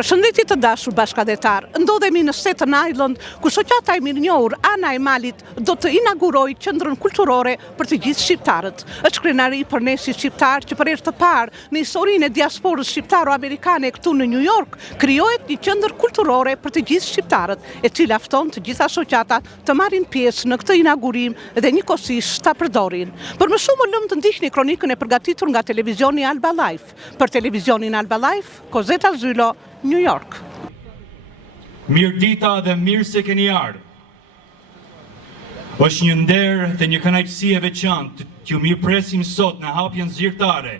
Përshëndetje të dashur bashkëdhetar, ndodhemi në Staten Island, ku shoqata e mirënjohur Ana e Malit do të inaugurojë qendrën kulturore për të gjithë shqiptarët. Është krenari për ne si shqiptar që për herë të parë në historinë e diasporës shqiptaro-amerikane këtu në New York krijohet një qendër kulturore për të gjithë shqiptarët, e cila fton të gjitha shoqatat të marrin pjesë në këtë inaugurim dhe njëkohësisht ta përdorin. Për më shumë lëm të ndiqni kronikën e përgatitur nga televizioni Alba Live. Për televizionin Alba Live, Kozeta Zylo, New York. Mirë dita dhe mirë se keni ardhur. Është një nder dhe një kënaqësi e veçantë t'ju mirëpresim sot në hapjen zyrtare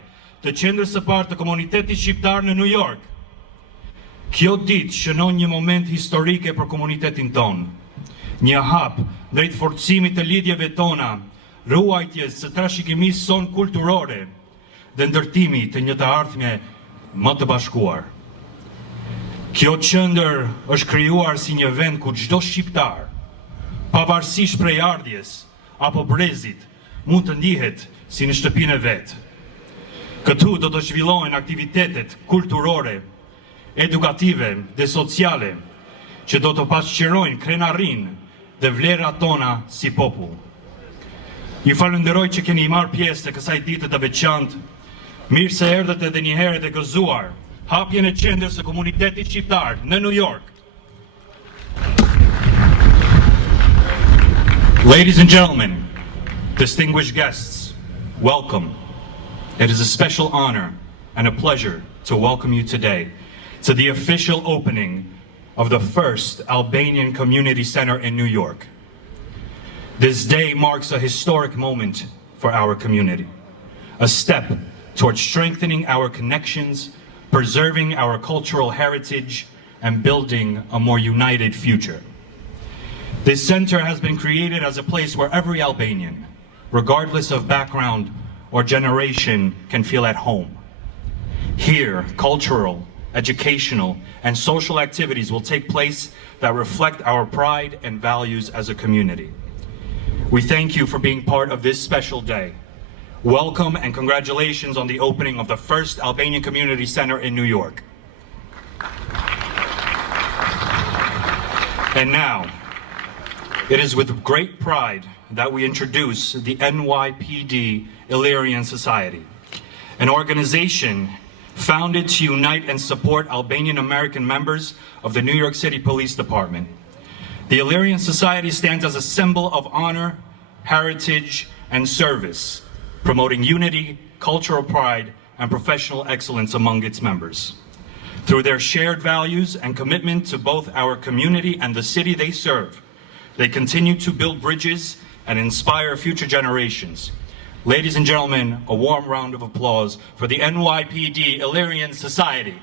të qendrës së parë të Komunitetit Shqiptar në New York. Kjo ditë shënon një moment historike për komunitetin tonë. Një hap drejt forcimit të lidhjeve tona, ruajtjes së trashëgimisë sonë kulturore dhe ndërtimit të një të ardhme më të bashkuar. Kjo qendër është krijuar si një vend ku çdo shqiptar, pavarësisht prej ardhjes apo brezit, mund të ndihet si në shtëpinë e vet. Këtu do të zhvillohen aktivitetet kulturore, edukative dhe sociale që do të pasqyrojnë krenarinë dhe vlerat tona si popull. Ju falenderoj që keni marrë pjesë të kësaj dite të veçantë. Mirë se erdhët edhe një herë të gëzuar hapjen e qendrës së Komunitetit Shqiptar në New York. Ladies and gentlemen, distinguished guests, welcome. It is a special honor and a pleasure to welcome you today to the official opening of the first Albanian Community Center in New York. This day marks a historic moment for our community, a step towards strengthening our connections, preserving our cultural heritage, and building a more united future. This center has been created as a place where every Albanian, regardless of background or generation, can feel at home. Here, cultural, educational, and social activities will take place that reflect our pride and values as a community. We thank you for being part of this special day. Welcome and congratulations on the opening of the first Albanian Community Center in New York. And now, it is with great pride that we introduce the NYPD Illyrian Society, an organization founded to unite and support Albanian American members of the New York City Police Department. The Illyrian Society stands as a symbol of honor, heritage, and service, promoting unity, cultural pride, and professional excellence among its members. Through their shared values and commitment to both our community and the city they serve, they continue to build bridges and inspire future generations. Ladies and gentlemen, a warm round of applause for the NYPD Illyrian Society.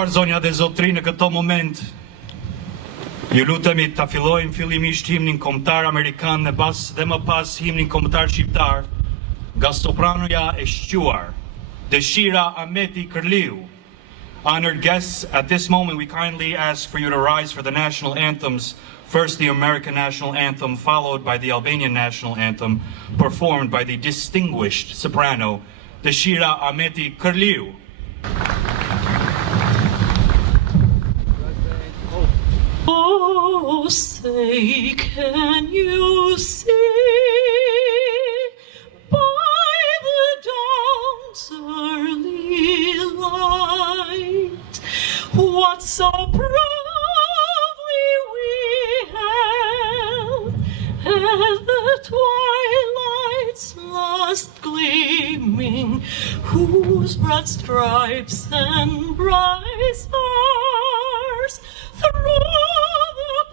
Nderuar zonja dhe zotri, në këto moment ju lutemi ta fillojmë fillimisht himnin kombëtar amerikan dhe më pas himnin kombëtar shqiptar, nga sopranoja e shquar, Dëshira Ameti Kërliu. Honored guests, at this moment we kindly ask for you to rise for the national anthems, first the American national anthem, followed by the Albanian national anthem, performed by the distinguished soprano, Dëshira Ameti Kërliu. Oh, say, can you see by the dawn's early light what so proudly we held as the twilight's last gleaming, whose broad stripes and bright stars through the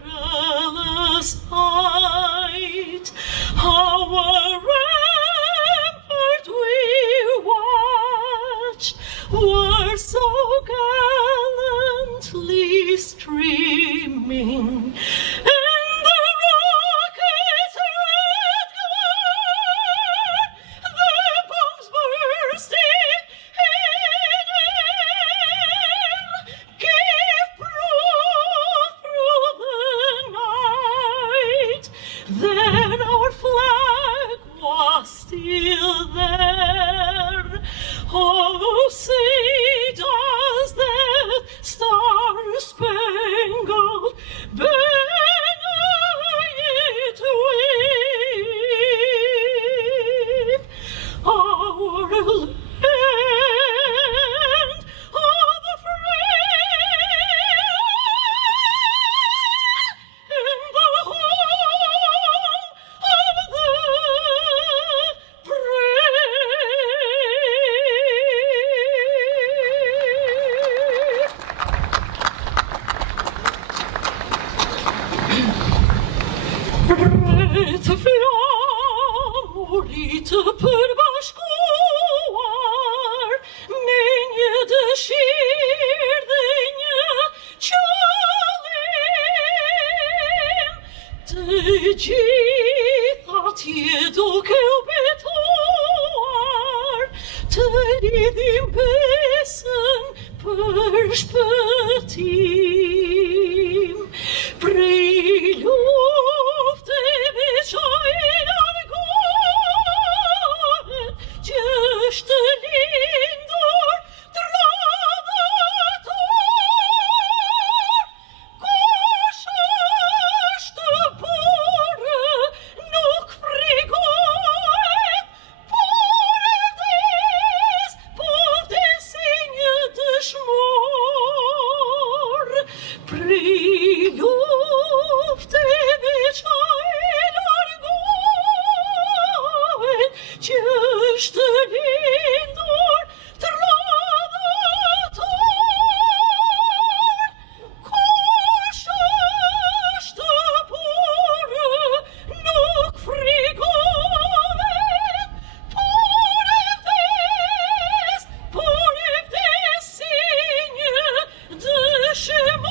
perilous fight our rampart we watched were so gallantly streaming, and the rockets' red glare, the bombs bursting in air, gave proof through the night that our flag was still there. Oh, say does that star-spangled banner yet wave our land of the free and the home of the brave. Të flamurit të përbashkuar me një dëshirë dhe një qëllim, të gjitha tje duke u betuar, të lidhim besën për shpëtim. Prej lufteve qaj largohet, që është lindur tradhtor, kush është burë nuk frigohet, por vdesi një dëshmor. Prej lufteve qaj largohet, që është lindur tradhtor, kush është burë nuk frigohet, por vdesi një dëshmor.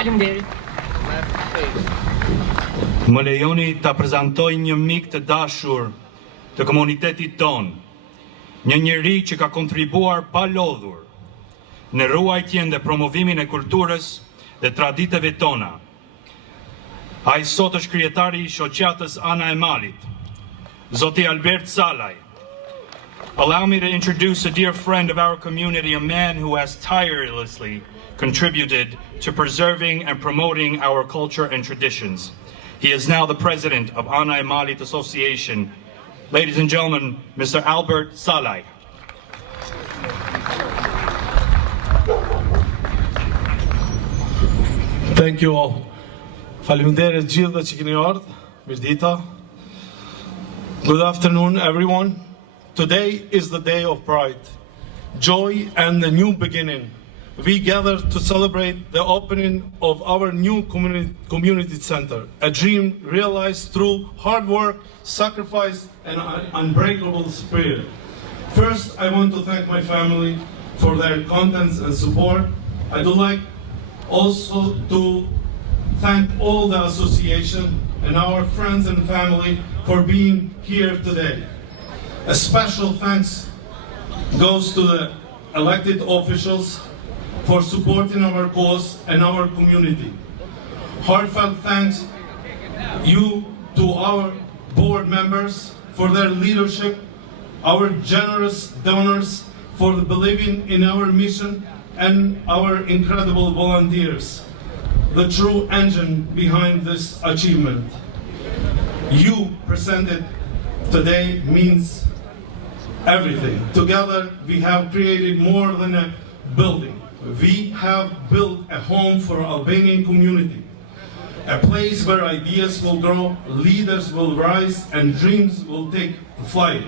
Faleminderit. Më lejoni ta prezantoj një mik të dashur të komunitetit ton, një njeri që ka kontribuar pa lodhur në ruajtjen dhe promovimin e kulturës dhe traditeve tona. Ai sot është kryetari i shoqatës Ana e Malit, Zoti Albert Salaj. Allow me to introduce a dear friend of our community, a man who has tirelessly contributed to preserving and promoting our culture and traditions. He is now the president of Ana e Malit Association. Ladies and gentlemen, Mr. Albert Salaj. Thank you all. Faleminderit gjithë që keni ardhur. Mirdita. Good afternoon, everyone. Today is the day of pride, joy, and a new beginning. We gather to celebrate the opening of our new community center, a dream realized through hard work, sacrifice, and an unbreakable spirit. First, I want to thank my family for their contents and support. I would like also to thank all the association and our friends and family for being here today. A special thanks goes to the elected officials for supporting our cause and our community. Heartfelt thanks you to our board members for their leadership, our generous donors for believing in our mission, and our incredible volunteers, the true engine behind this achievement. You presented today means everything. Together we have created more than a building. We have built a home for Albanian community, a place where ideas will grow, leaders will rise, and dreams will take flight.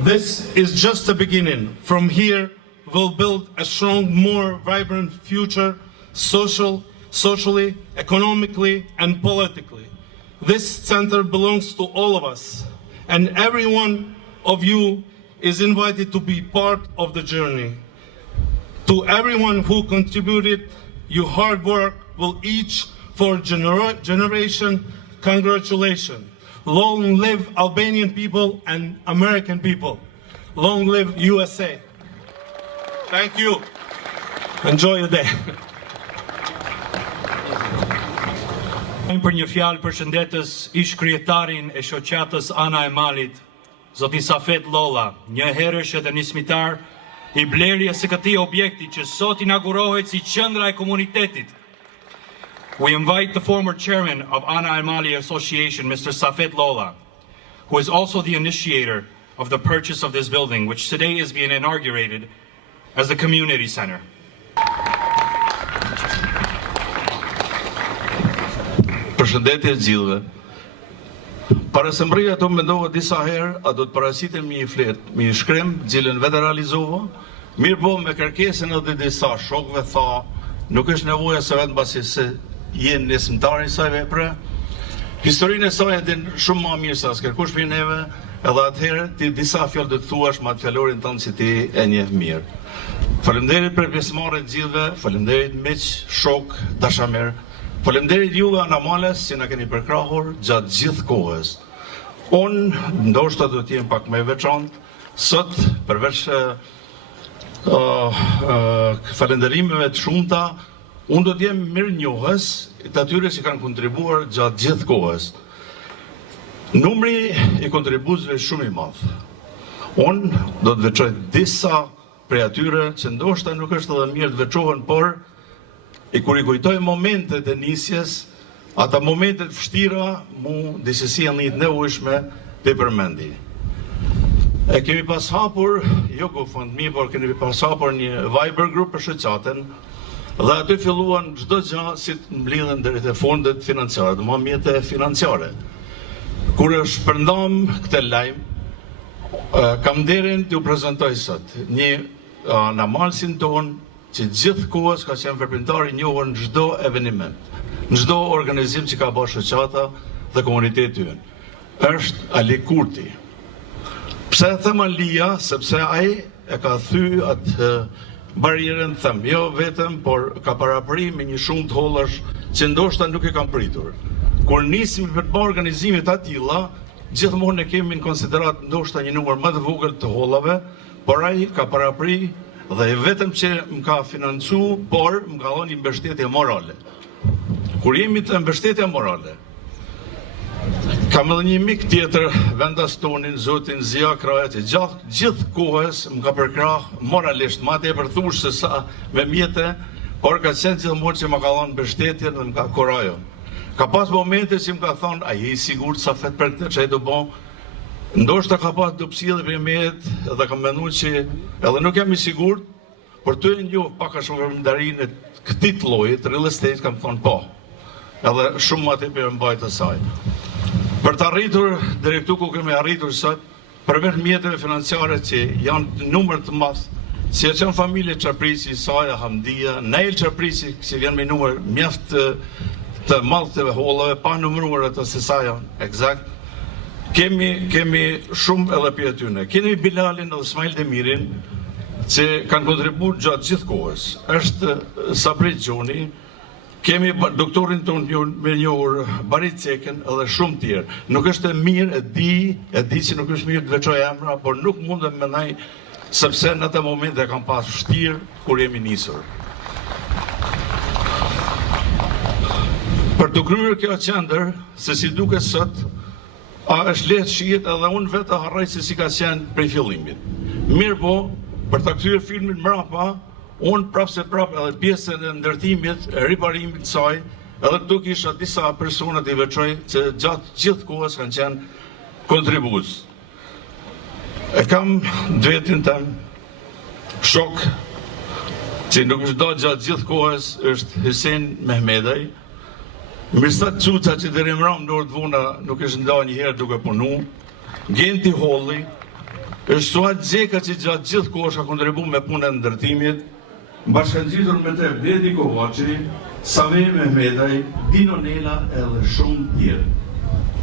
This is just the beginning. From here, we'll build a strong, more vibrant future, socially, economically, and politically. This center belongs to all of us, and every one of you is invited to be part of the journey. To everyone who contributed, your hard work will each for generation, congratulations. Long live Albanian people and American people. Long live USA. Thank you. Enjoy the day. Për një fjalë përshëndetës ish kryetarin e shoqatës Ana e Malit, zoti Safet Lolla, një herëshet e nismitar I blerjes së këtij objekti që sot inaugurohet si qendra e komunitetit. We invite the former chairman of Ana e Mali Association, Mr. Safet Lolla, who is also the initiator of the purchase of this building, which today is being inaugurated as the community center. Përshëndetje të gjithëve. Para se mbrija ato mendova disa herë, a do të paraqiten me një flet, me një shkrim, cilën vetë realizova, mirë po me kërkesën edhe disa shokëve tha, nuk është nevoja se vetëm pasi se jenë nismëtar I kësaj vepre. Historinë e saj e din shumë më mirë se askush prej neve, edhe atëherë ti disa fjalë do të thuash me atë fjalorin tënd që ti e njeh mirë. Faleminderit për pjesëmarrjen e gjithëve, faleminderit miq, shok, dashamirë. Faleminderit juve anamales që na keni përkrahur gjatë gjithë kohës. Unë ndoshta do të jem pak më veçantë sot përveç falënderimeve të shumta, unë do të jem mirënjohës të atyre që kanë kontribuar gjatë gjithë kohës. Numri I kontribuesve shumë I madh. Unë do të veçoj disa prej atyre që ndoshta nuk është edhe mirë të veçohen, por kur I kujtoj momentet e nisjes, ata momentet vështira mu disesi janë të nevojshme të përmendi. E kemi pas hapur, jo GoFundMe, por kemi pas hapur një Viber group për shoqatën, dhe aty filluan çdo gjë si të mblidhen deri te fondet financiare, do më mjete financiare. Kur është përndam këtë lajm, kam nderin t'ju prezantoj sot një anamalsin ton që gjithë kohës ka qenë veprimtar I njohur në çdo eveniment, në çdo organizim që ka bërë shoqata dhe komuniteti ynë. Është Ali Kurti. Pse e them Alia? Sepse ai e ka thy atë barierën, them, jo vetëm, por ka parapri me një shumë të hollash që ndoshta nuk e kam pritur. Kur nisim për të bërë organizime të tilla, gjithmonë ne kemi në konsiderat ndoshta një numër më të vogël të hollave, por ai ka parapri dhe vetëm që më ka financu, por më ka dhënë mbështetje morale. Kur jemi të mbështetja morale, kam edhe një mik tjetër, vendas tonin, zotin Zia Kraja, që gjithë kohës më ka përkrah moralisht, ma të e përthush se sa me mjete, por ka qenë gjithmonë që më ka dhënë mbështetje dhe më ka korajo. Ka pas momente që më ka thonë, a je I sigurt sa fet për këtë që e do bon? Ndoshta ka pas dobësi edhe për mejet, edhe kam menduar që edhe nuk jam I sigurt, por të e njoh pak a shumë vëmendarinë e këtij lloji të real estate, kam thonë po. Edhe shumë më tepër mbajt asaj. Për të arritur deri këtu ku kemi arritur sot, përveç mjeteve financiare që janë numër të madh, si e qenë familje Çaprisi, Saja, Hamdia, Nail Çaprisi, që janë me numër mjaft të madh të hollave, pa numëruar ato se sa janë eksakt. Kemi shumë edhe për atyne. Kemi Bilalin edhe Ismail Demirin, që kanë kontribuar gjatë gjithë kohës. Është Sabri Gjoni, Kemi doktorin tonë me njohur Malit-Kronike edhe shumë tjerë. Nuk është e mirë, e di që nuk është mirë të veçoj emra, por nuk mund të mendoj sepse në atë moment e kam pas vështirë kur jemi nisur. Për të kryer kjo qendër, se si duket sot, është lehtë shihet edhe unë vetë harroj se si ka qenë prej fillimit. Mirë po, për ta kthyer filmin mbrapa, unë prapë edhe pjesën e ndërtimit, e riparimit të saj, edhe këtu kisha disa persona të i veçoj që gjatë gjithë kohës kanë qenë kontribues. E kam vetin tëm shok që nuk është do gjatë gjithë kohës është Hysén Mehmedaj. Mirsat Quca që të rimram në orë të vuna nuk është nda njëherë duke punu. Genti Holli është Suat Gjeka që gjatë gjithë kohës ka kontribu me punën e ndërtimit. Bashkangjitur me të Bledi Kovaci, Same Mehmedaj, Dino Nela edhe shumë tjerë.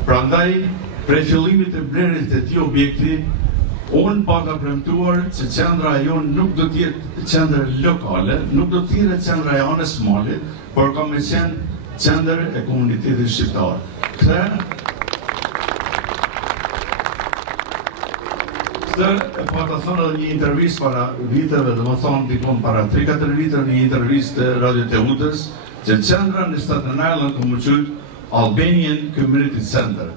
Prandaj, prej fillimit të blerit të ti objekti, unë pa ka premtuar që qendra e jonë nuk do t'jetë qendër lokale, nuk do t'jetë qendra e anës Malit, por ka me qenë qendër e komunitetit shqiptar. Këtë e pa të thonë edhe një intervjist para viteve, dhe më thonë dikon para 3-4 viteve një intervjist të Radio Teutës, që qendra në Staten ka më qytë Albanian Community Center.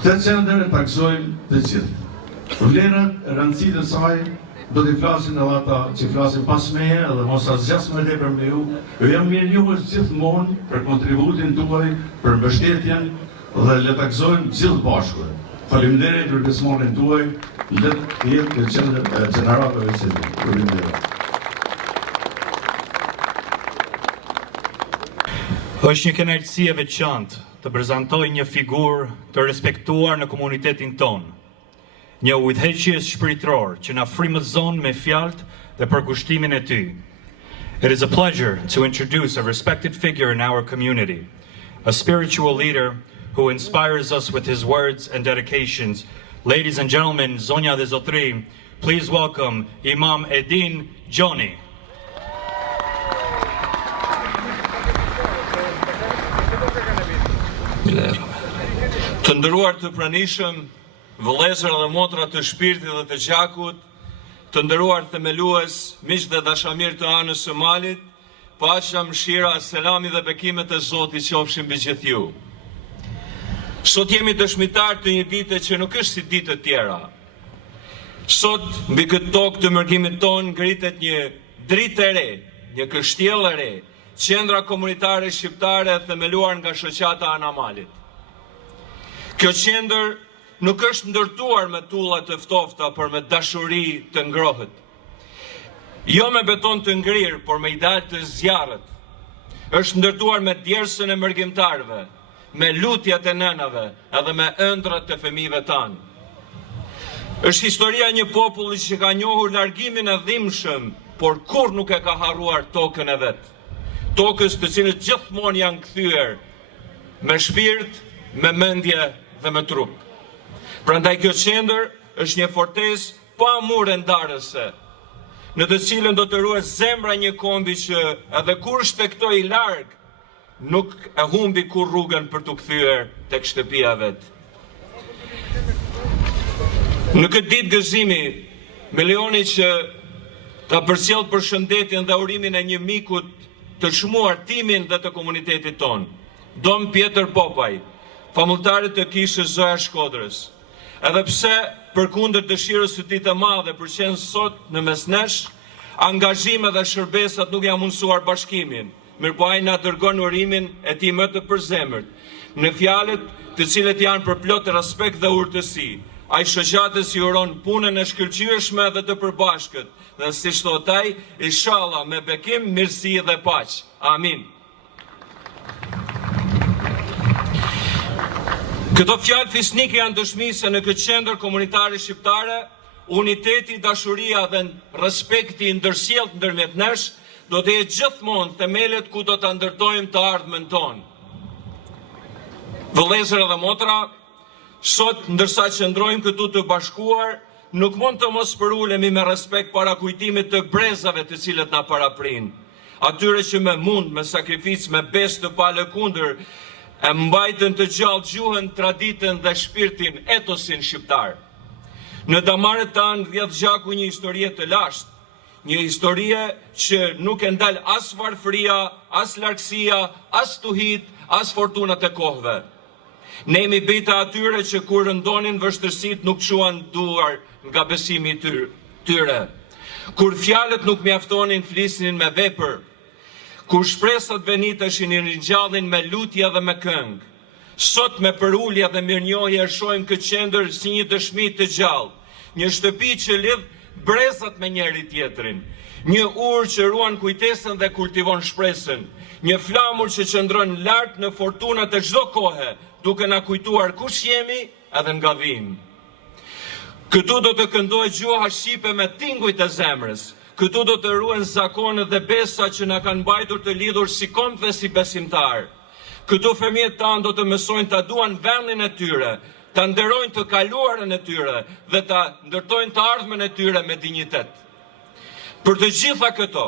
Këtë qendër e taksojmë të gjithë. Vlerat e rëndësit e saj do t'i flasin edhe ata që flasin pas meje edhe mos asgjas me tepër me ju. Jam mirë njohës gjithmonë për kontributin tuaj, për mbështetjen dhe le taksojmë gjithë bashkë. Faleminderit për pjesëmarrjen tuaj, le të jetë të qendër e gjeneratave Civic. Faleminderit. Është një kënaqësi e veçantë të prezantoj një figurë të respektuar në komunitetin tonë. Një udhëheqjes shpirtëror që na frymëzon me fjalët dhe përkushtimin e tij. It is a pleasure to introduce a respected figure in our community, a spiritual leader who inspires us with his words and dedications. Ladies and gentlemen, Zonja dhe Zotri, please welcome Imam Edin Gjoni. Të nderuar të pranishëm, vëllezër dhe motra të shpirtit dhe të gjakut, të nderuar themelues, miq dhe dashamir të anës së Malit, paqja, mëshira, selami dhe bekimet e Zotit qofshin mbi gjithë ju. Sot jemi dëshmitar të një dite që nuk është si ditë të tjera. Sot, mbi këtë tokë të mërgimit tonë, ngritet një dritë e re, një kështjellë e re, qendra komunitare shqiptare themeluar nga shoqata Ana Malit. Kjo qendër nuk është ndërtuar me tulla të ftofta, por me dashuri të ngrohët. Jo me beton të ngrirë, por me ideal të zjarret. Është ndërtuar me djersën e mërgjimtarëve, me lutjat e nënave edhe me ëndrat të fëmijëve tanë. Është historia një populli që ka njohur largimin e dhimbshëm, por kur nuk e ka harruar tokën e vet. Tokës të cilët gjithmonë janë kthyer me shpirt, me mendje dhe me trup. Prandaj kjo qendër është një fortesë pa mure ndarëse, në të cilën do të ruhet zemra një kombi që edhe kur shpektoi larg, nuk e humbi kur rrugën për të kthyer tek shtëpia vet. Në këtë ditë gëzimi, milioni që ka përcjell për shëndetjen dhe urimin e një mikut të çmuar timin dhe të komunitetit ton, Dom Pjetër Popaj, famultarit të kishës Zoja Shkodrës. Edhe pse përkundër dëshirës së tij të madhe për qenë sot në mes nesh, angazhime dhe shërbesat nuk janë mundësuar bashkimin. Mirëpo ai na dërgon urimin e tij më të përzemërt, në fjalët të cilët janë përplot respekt dhe urtësi. Ai shoqatës i uron punën e shkëlqyeshme dhe të përbashkët, dhe siç thot ai, inshallah me bekim, mirësi dhe paqë. Amin. Këto fjalë fisnike janë dëshmi se në këtë qendër komunitare shqiptare, uniteti, dashuria dhe respekti ndërsjellët ndërmjet nesh do të jetë gjithmonë themelet ku do të ndërtojmë të ardhmen tonë. Vëllezër dhe motra, sot ndërsa qëndrojmë këtu të bashkuar, nuk mund të mos përulemi me respekt para kujtimit të brezave të cilët na paraprin. atyre që me mund, me sakrificë, me besë të palëkundër, e mbajtën të gjallë gjuhën, traditën dhe shpirtin, etosin shqiptar. Në damaret tanë vjedh gjaku një historie të lashtë, një historie që nuk e ndal as varfëria, as largësia, as tuhit, as fortunat e kohëve. Ne jemi bita atyre që kur rëndonin vështërsit nuk quan duar nga besimi tyre. Kur fjalët nuk mjaftonin, flisnin me vepër. Kur shpresat veniteshin i ringjallin me lutje dhe me këngë. Sot me përulje dhe mirënjohje e shohim këtë qendër si një dëshmi të gjallë, një shtëpi që lidh brezat me njëri tjetrin, një urë që ruan kujtesën dhe kultivon shpresën, një flamur që qëndron lart në fortunat e çdo kohe, duke na kujtuar kush jemi edhe nga vim. Këtu do të këndoj gjuha shqipe me tingujt e zemrës. Këtu do të ruhen zakonet dhe besa që na kanë mbajtur të lidhur si kom dhe si besimtar. Këtu fëmijët tanë do të mësojnë ta duan vendin e tyre, ta nderojnë të kaluarën e tyre dhe ta ndërtojnë të ardhmen e tyre me dinjitet. Për të gjitha këto,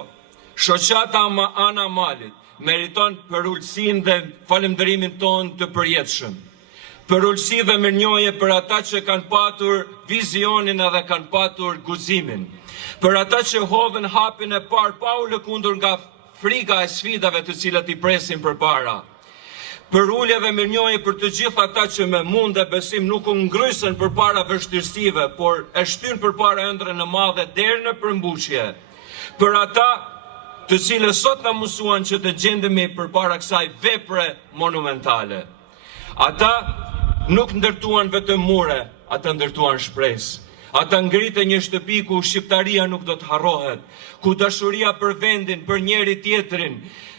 shoqata Ana Malit meriton përulësinë dhe falënderimin tonë të përjetshëm. Përulësi dhe mirënjohje për ata që kanë patur vizionin edhe kanë patur guximin. Për ata që hodhen hapin e parë pa u lëkundur nga frika e sfidave të cilat i presin përpara. Për ulje dhe mirënjohje për të gjithë ata që me mund dhe besim nuk u ngrysen përpara vështirësive, por e shtyn përpara ëndrrën e madhe deri në përmbushje. Për ata të cilët sot na mësuan që të gjendemi përpara kësaj vepre monumentale. Ata nuk ndërtuan vetëm mure, ata ndërtuan shpresë. Ata ngritën një shtëpi ku shqiptaria nuk do të harrohet, ku dashuria për vendin, për njeri tjetrin,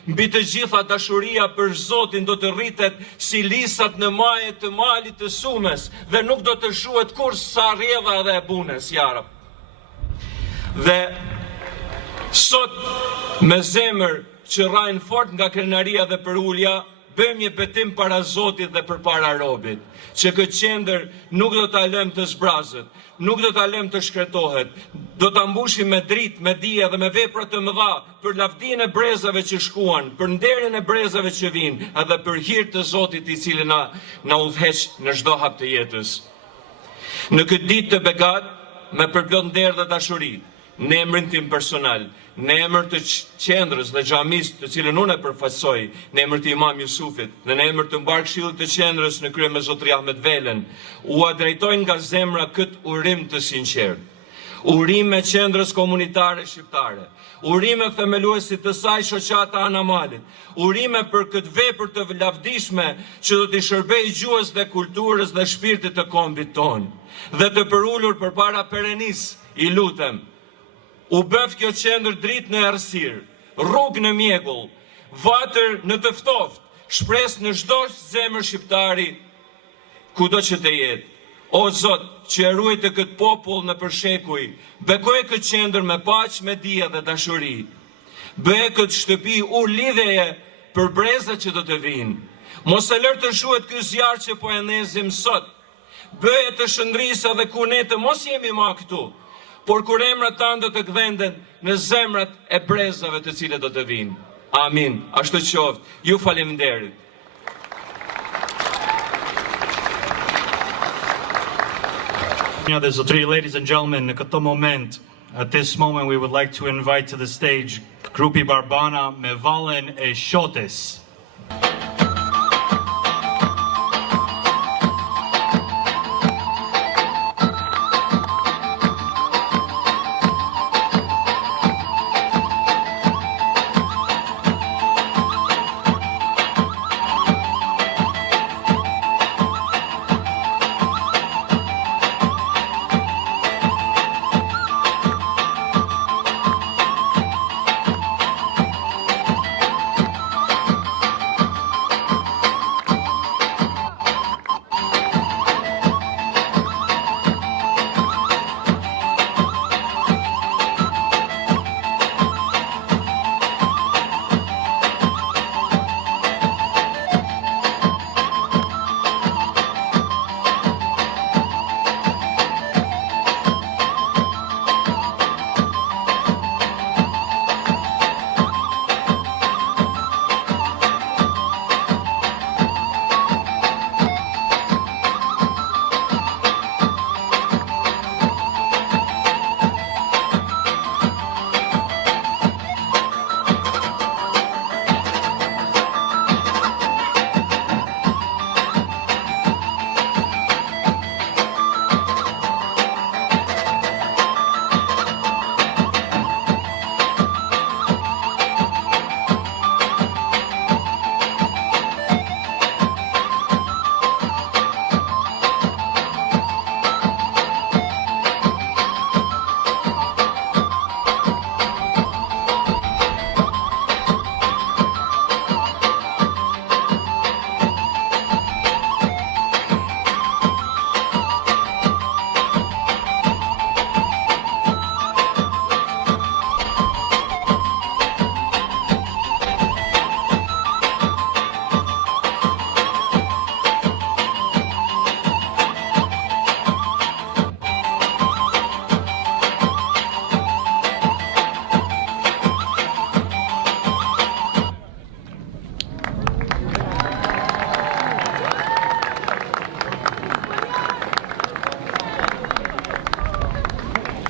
mbi të gjitha dashuria për Zotin do të rritet si lisat në maje të malit të Sumes dhe nuk do të shuhet kur sa rrjedha dhe e bunes, jarab. Dhe sot me zemër që rajnë fort nga krenaria dhe përulja, bëjmë një betim para Zotit dhe përpara robit, që këtë qendër nuk do ta lëm të zbrazët, nuk do ta lëm të shkretohet, do ta mbushim me dritë, me dije dhe me vepra të mëdha për lavdinë e brezave që shkuan, për nderin e brezave që vinë, edhe për hir të Zotit i cili na udhëheq në çdo hap të jetës. Në këtë ditë të begat, me përplot nder dhe dashuri, në emrin tim personal, në emër të qendrës dhe xhamisë të cilën unë e përfaqësoj, në emër të Imam Jusufit dhe në emër të mbar këshillit të qendrës në krye me Zotri Ahmet Velen, u drejtoj nga zemra këtë urim të sinqert. Urim me qendrës komunitare shqiptare, urim me themeluesit të saj shoqata Ana Malit, urime për këtë vepër të lavdishme që do t'i shërbejë gjuhës dhe kulturës dhe shpirtit të kombit ton, dhe të përulur përpara perenisë, i lutem, u bëf kjo qendër dritë në errësirë, rrugë në mjegull, vatër në të ftoftë, shpresë në çdo zemër shqiptari, kudo që të jetë. O Zot, që e ruajtë këtë popull në përshekuj, bekoje këtë qendër me paqë, me dije dhe dashuri. Bëje këtë shtëpi u lidheje për brezat që do të vinë. Mos e lër të shuhet ky zjarr që po e ndezim sot. Bëje të shëndrisë dhe ku ne të mos jemi më këtu, por kur emrat tanë do të gdhenden në zemrat e brezave të cilët do të vinë. Amin. Ashtu qoftë. Ju faleminderit. Ladies and gentlemen, at this moment we would like to invite to the stage Grupi Barbana me vallën e Shotes.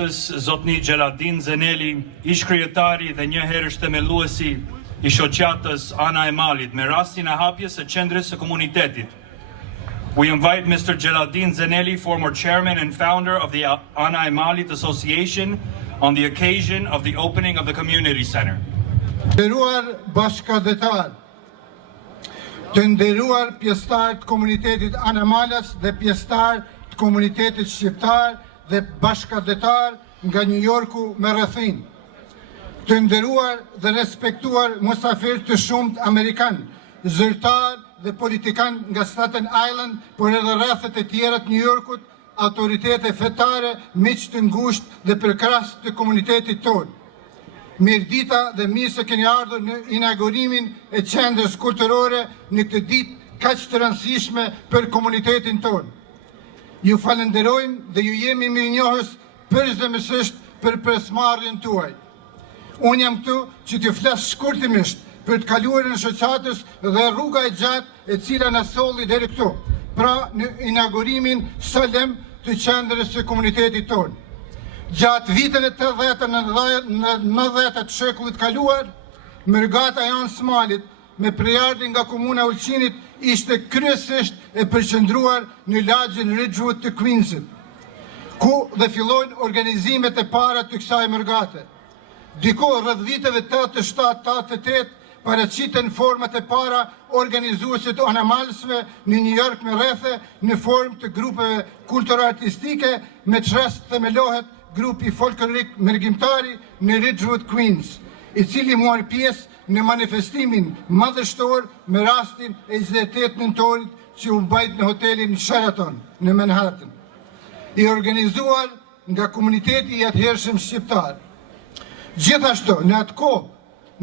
shoqatës zotni Gjeladin Zeneli, ish kryetari dhe një herësh themeluesi I shoqatës Ana e Malit me rastin e hapjes së qendrës së komunitetit. We invite Mr. Gjeladin Zeneli, former chairman and founder of the Ana e Malit Association, on the occasion of the opening of the Community Center. Nderuar bashkëdhetar, të nderuar pjesëtar të komunitetit Ana Malas dhe pjesëtar të komunitetit shqiptar dhe bashkëdhetar nga New Yorku me rrethin. Të nderuar dhe respektuar musafir të shumt amerikan, zyrtar dhe politikan nga Staten Island, por edhe rrethet e tjera të New Yorkut, autoritete fetare, miq të ngushtë dhe përkras të komunitetit tonë. Mirëdita dhe mirë se keni ardhur në inaugurimin e qendrës kulturore në këtë ditë kaq të rëndësishme për komunitetin tonë. Ju falenderojmë dhe ju jemi mirënjohës përgjithësisht për pjesëmarrjen tuaj. Unë jam këtu që t'ju flas shkurtimisht për të kaluarën e shoqatës dhe rruga e gjatë e cila na solli deri këtu, pra në inaugurimin solemn të qendrës së komunitetit tonë. Gjatë viteve të 90 të shekullit kaluar, mërgata e anës Malit me prejardhje nga komuna Ulqinit ishte kryesisht e përqendruar në lagjin Ridgewood të Queensit, ku dhe fillojnë organizimet e para të kësaj mërgate. Diko rreth viteve 87-88 paraqiten format e para organizuese të anamalsve në New York me rrethe në formë të grupeve kultur-artistike, me çrast themelohet grupi folklorik mërgjimtari në Ridgewood, Queens, I cili mori pjesë në manifestimin madhështor me rastin e 28 nëntorit që u mbajt në hotelin Sheraton në Manhattan, I organizuar nga komuniteti I atëhershëm shqiptar. Gjithashtu, në atë kohë,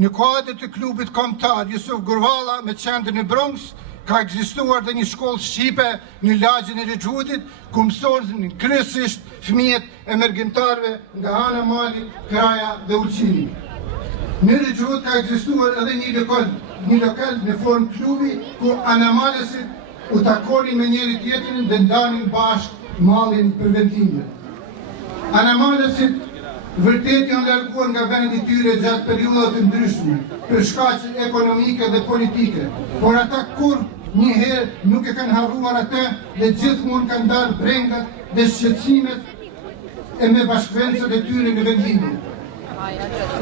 në kuadër të klubit kombëtar Jusuf Gurvalla me qendrën në Bronx, ka ekzistuar dhe një shkollë shqipe në lagjin e Ridgewoodit, ku mësonin kryesisht fëmijët e mërgjimtarëve nga Ana Mali, Kraja dhe Ulqini. Në Ridgewood ka ekzistuar edhe një lokal në formë klubi ku anamalesit u takonin me njëri tjetrin dhe ndanin bashkë mallin për vendimje. Anamalesit vërtet janë larguar nga vendi I tyre gjatë periudhave të ndryshme për shkaqe ekonomike dhe politike, por ata kur njëherë nuk e kanë harruar atë dhe gjithmonë kanë ndarë brengat dhe shqetësimet e me bashkëvendësat e tyre në vendimje.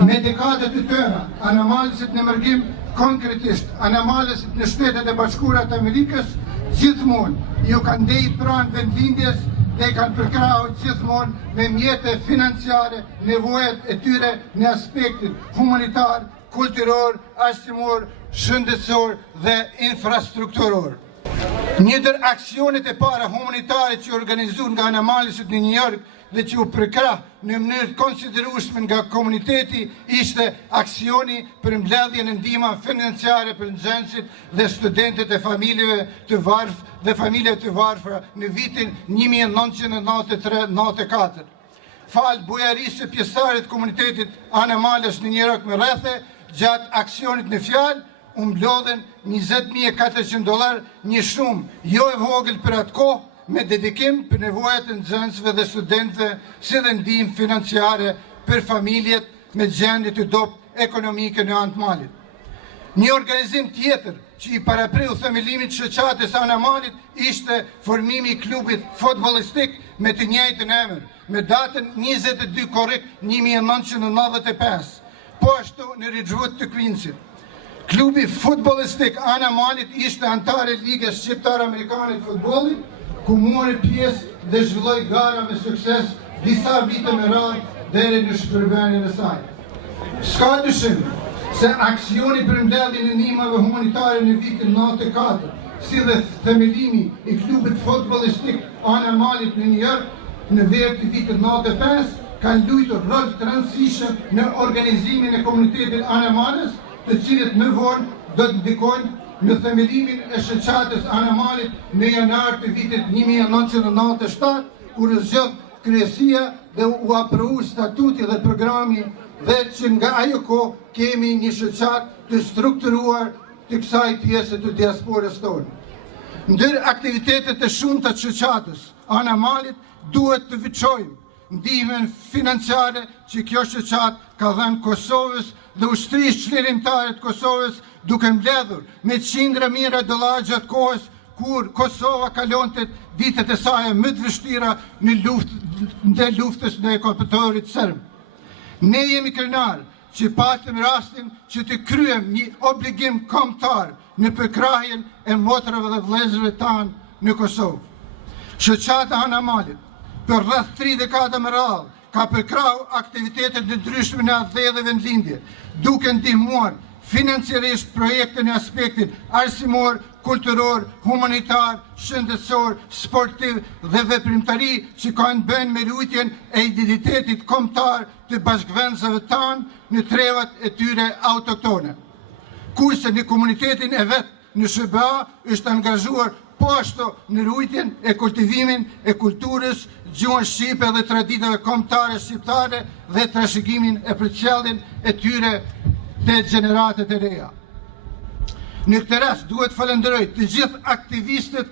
Me dekadet të tëra, anamalesit në mërgjim konkretisht, anamalesit në Shtetet e Bashkuara të Amerikës gjithmonë ju kanë ndejë pranë vendlindjes dhe kanë përkrahur gjithmonë me mjete financiare nevojat e tyre në aspektin humanitar, kulturor, arsimor, shëndetësor dhe infrastrukturor. Një ndër aksionet e para humanitare që organizuan nga anamalesit në New York dhe që u përkrah në mënyrë konsiderueshme nga komuniteti ishte aksioni për mbledhjen e ndihma financiare për nxënësit dhe studentët e familjeve të varfër dhe familjeve të varfra në vitin 1993-94. Fal bujarisë së pjesëtarit komunitetit Ana Malas në New York me rrethe, gjatë aksionit në fjalë u mblodhen $20,400, një shumë jo e vogël për atë kohë, me dedikim për nevojat e nxënësve dhe studentëve, si dhe ndihmë financiare për familjet me gjendje të dobët ekonomike në anë të Malit. Një organizim tjetër që I parapriu themelimit të shoqatës Ana Malit ishte formimi I klubit futbollistik me të njëjtën emër, me datën 22 korrik 1995, po ashtu në Ridgewood të Queensit. Klubi futbollistik Ana Malit ishte antar e Ligës Shqiptar-Amerikane të futbollit, ku mori pjesë dhe zhvilloi gara me sukses disa vite me radhë deri në shpërndarjen e saj. S'ka dyshim se aksioni për mbledhjen e ndihmave humanitare në vitin 94, si dhe themelimi I klubit futbollistik Ana Malit në New York në verë të vitit 95, kanë luajtur rol të rëndësishëm në organizimin e komunitetit Ana Malas, të cilët më vonë do të ndikojnë në themelimin e shoqatës Ana Malit në janar të vitit 1997, kur zgjodh kryesia dhe u aprou statuti dhe programi dhe që nga ajo kohë kemi një shoqatë të strukturuar të kësaj pjese të diasporës tonë. Ndër aktivitetet e shumta të shoqatës Ana Malit duhet të veçojmë ndihmën financiare që kjo shoqat ka dhënë Kosovës dhe ushtrisë çlirimtare të Kosovës, duke mbledhur me qindra mijëra dollar gjatë kohës kur Kosova kalonte ditët e saj më të vështira në luftës në okupatorit serb. Ne jemi krenar që patëm rastin që të kryem një obligim kombëtar në përkrahjen e motrave dhe vëllezërve tanë në Kosovë. Shoqata Anamalit për rreth 3 dekada më radhë ka përkrahu aktivitetet në ndryshme në atë dhe vendlindje, duke ndihmuar financiarisht projekte në aspektin arsimor, kulturor, humanitar, shëndetësor, sportiv dhe veprimtari që kanë bënë me rujtjen e identitetit kombëtar të bashkëvendësve tanë në trevat e tyre autoktone. Kurse në komunitetin e vetë në SBA është angazhuar po ashtu në rujtjen e kultivimin e kulturës, gjuhën shqipe dhe traditave kombëtare shqiptare dhe trashëgimin e përcjelljen e tyre të gjeneratet e reja. Në këtë rast duhet falenderoj të gjithë aktivistët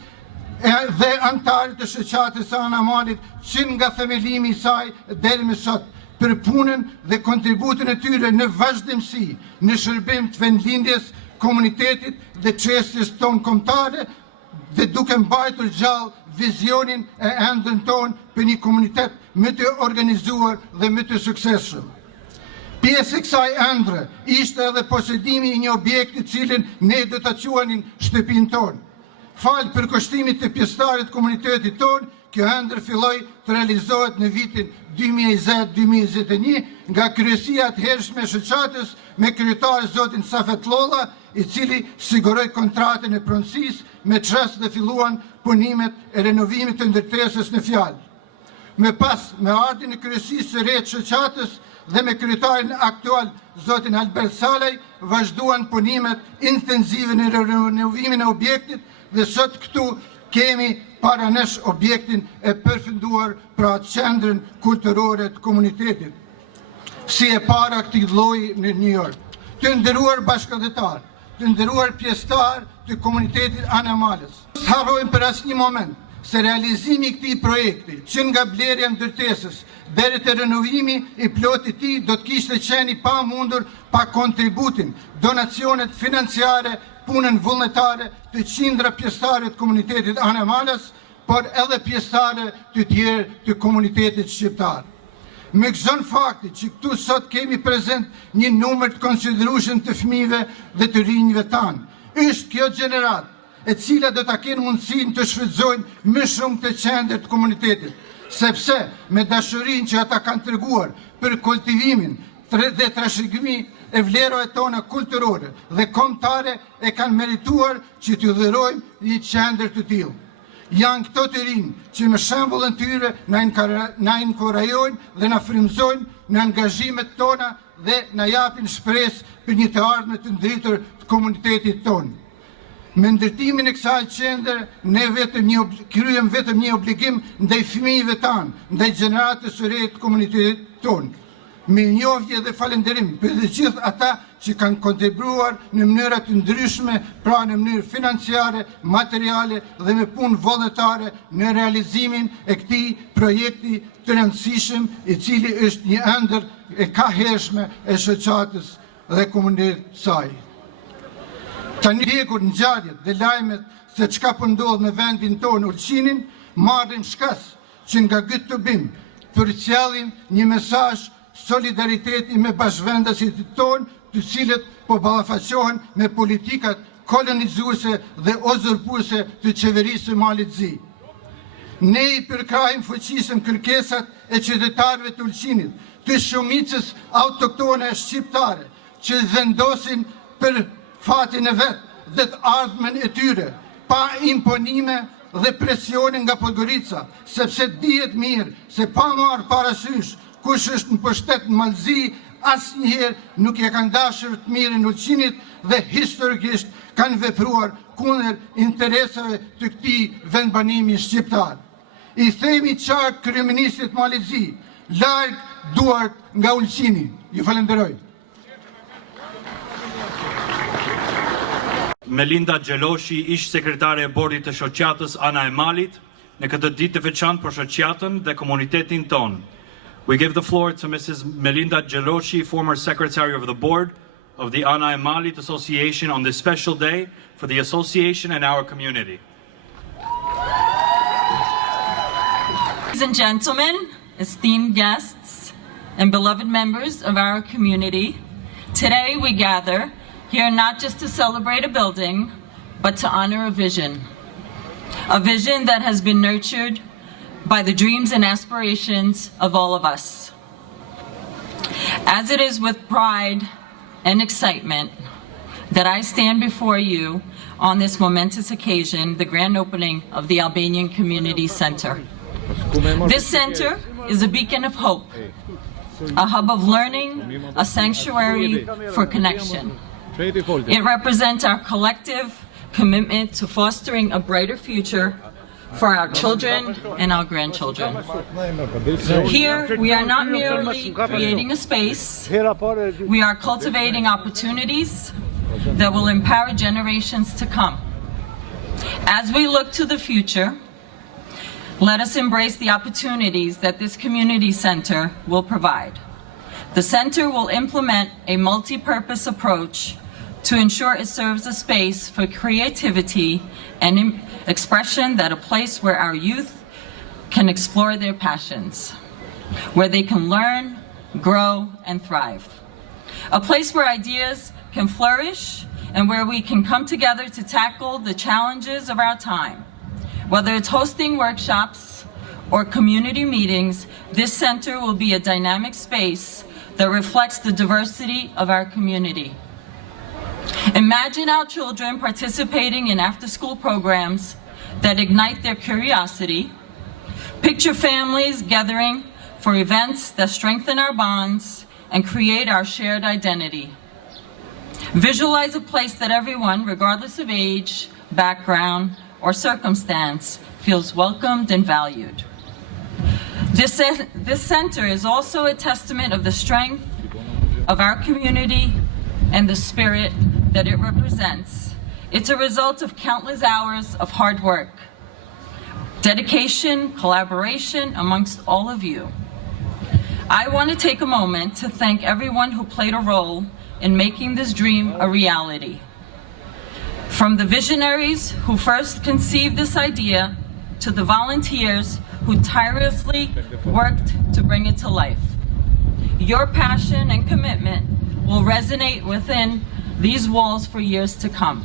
dhe antarët e shoqatës së Anamalit që nga themelimi i saj deri më sot për punën dhe kontributin e tyre në vazhdimsi në shërbim të vendlindjes, komunitetit dhe çështjes tonë kombëtare dhe duke mbajtur gjallë vizionin e ëndrrën tonë për një komunitet më të organizuar dhe më të suksesshëm. Pjesë e kësaj ëndrre ishte edhe posedimi i një objekti cilin ne do ta quanin shtëpinë tonë. Falë për kushtimit të pjesëtarit komunitetit tonë, kjo ëndër filloi të realizohet në vitin 2020-2021 nga kryesia e hershme e shoqatës me kryetar zotin Safet Lolla, i cili siguroi kontratën e pronësisë me çast dhe filluan punimet e renovimit të ndërtesës në fjalë. Me ardhin e kryesisë së re të shoqatës dhe me kryetarin aktual zotin Albert Salaj vazhduan punimet intensive në renovimin e objektit dhe sot këtu kemi para nesh objektin e përfunduar pra qendrën kulturore të komunitetit, si e para këtij lloji në New York. Të nderuar bashkëdhetar, të nderuar pjesëtar të komunitetit Anamalis, së harrojmë për asnjë moment se realizimi i këtij projekti, që nga blerja e ndërtesës deri te renovimi i plotit të tij, do të kishte qenë i pamundur pa kontributin, donacionet financiare, punën vullnetare të qindra pjesëtare të komunitetit Anamalis, por edhe pjesëtare të tjerë të komunitetit shqiptar. Me gëzon fakti që këtu sot kemi prezent një numër të konsiderueshëm të fëmijëve dhe të rinjve tanë, është kjo gjenerat e cila do ta kenë mundësinë të shfrytëzojnë më shumë të qendër të komunitetit, sepse me dashurinë që ata kanë treguar për kultivimin dhe trashëgimin e vlerave tona kulturore dhe kombëtare e kanë merituar që t'ju dhurojmë një qendër të tillë. Janë këto të rinj që me shembullin tyre na inkurajojnë dhe na frymëzojnë në angazhimet tona dhe na japin shpresë për një të ardhme të ndritur të komunitetit tonë. Me ndërtimin e kësaj qendre, ne kryejmë vetëm një obligim ndaj fëmijëve tanë, ndaj gjeneratës së re të komunitetit tonë. Mirënjohje dhe falënderim për të gjithë ata që kanë kontribuar në mënyra të ndryshme, pra në mënyrë financiare, materiale dhe me punë vullnetare në realizimin e këtij projekti të rëndësishëm, i cili është një ëndër e kahershme e shoqatës dhe komunitetit të saj. Tani ndjekur ngjarjet dhe lajmet se çka po ndodh në vendin tonë Ulqinin, marrim shkas që nga ky tubim përcjellim një mesazh solidariteti me bashkëvendësit tonë, të cilët po ballafaqohen me politikat kolonizuese dhe uzurpuese të qeverisë së Malit-Zi. Ne i përkrahim fuqishëm kërkesat e qytetarëve të Ulqinit, të shumicës autoktone shqiptare, që vendosin për fatin e vetë dhe të ardhmen e tyre, pa imponime dhe presionin nga Podgorica, sepse dihet mirë se pa marrë parasysh kush është në pushtet në Mallzi, asnjëherë nuk e kanë dashur të mirën në Ulqinit dhe historikisht kanë vepruar kundër interesave të këtij vendbanimi shqiptar. I themi qartë kryeministit Malit-Zi, larg duart nga Ulqini. Ju falenderoj. Melinda Gjeloshi, ish sekretare e bordit të shoqatës Ana e Malit, në këtë ditë të veçantë për shoqatën dhe komunitetin tonë. We give the floor to Mrs. Melinda Gjeroshi, former Secretary of the Board of the Ana e Malit Association, on this special day for the association and our community. Ladies and gentlemen, esteemed guests, and beloved members of our community, today we gather here not just to celebrate a building, but to honor a vision that has been nurtured by the dreams and aspirations of all of us. As it is with pride and excitement that I stand before you on this momentous occasion, the grand opening of the Albanian Community Center. This center is a beacon of hope, a hub of learning, a sanctuary for connection. It represents our collective commitment to fostering a brighter future for our children and our grandchildren. Here, we are not merely creating a space, we are cultivating opportunities that will empower generations to come. As we look to the future, let us embrace the opportunities that this community center will provide. The center will implement a multi-purpose approach to ensure it serves a space for creativity and expression, that a place where our youth can explore their passions, where they can learn, grow, and thrive. A place where ideas can flourish and where we can come together to tackle the challenges of our time. Whether it's hosting workshops or community meetings, this center will be a dynamic space that reflects the diversity of our community. Imagine our children participating in after-school programs that ignite their curiosity. Picture families gathering for events that strengthen our bonds and create our shared identity. Visualize a place that everyone, regardless of age, background, or circumstance, feels welcomed and valued. This center is also a testament of the strength of our community and the spirit that it represents. It's a result of countless hours of hard work, dedication, collaboration amongst all of you. I want to take a moment to thank everyone who played a role in making this dream a reality. From the visionaries who first conceived this idea to the volunteers who tirelessly worked to bring it to life. Your passion and commitment will resonate within these walls for years to come.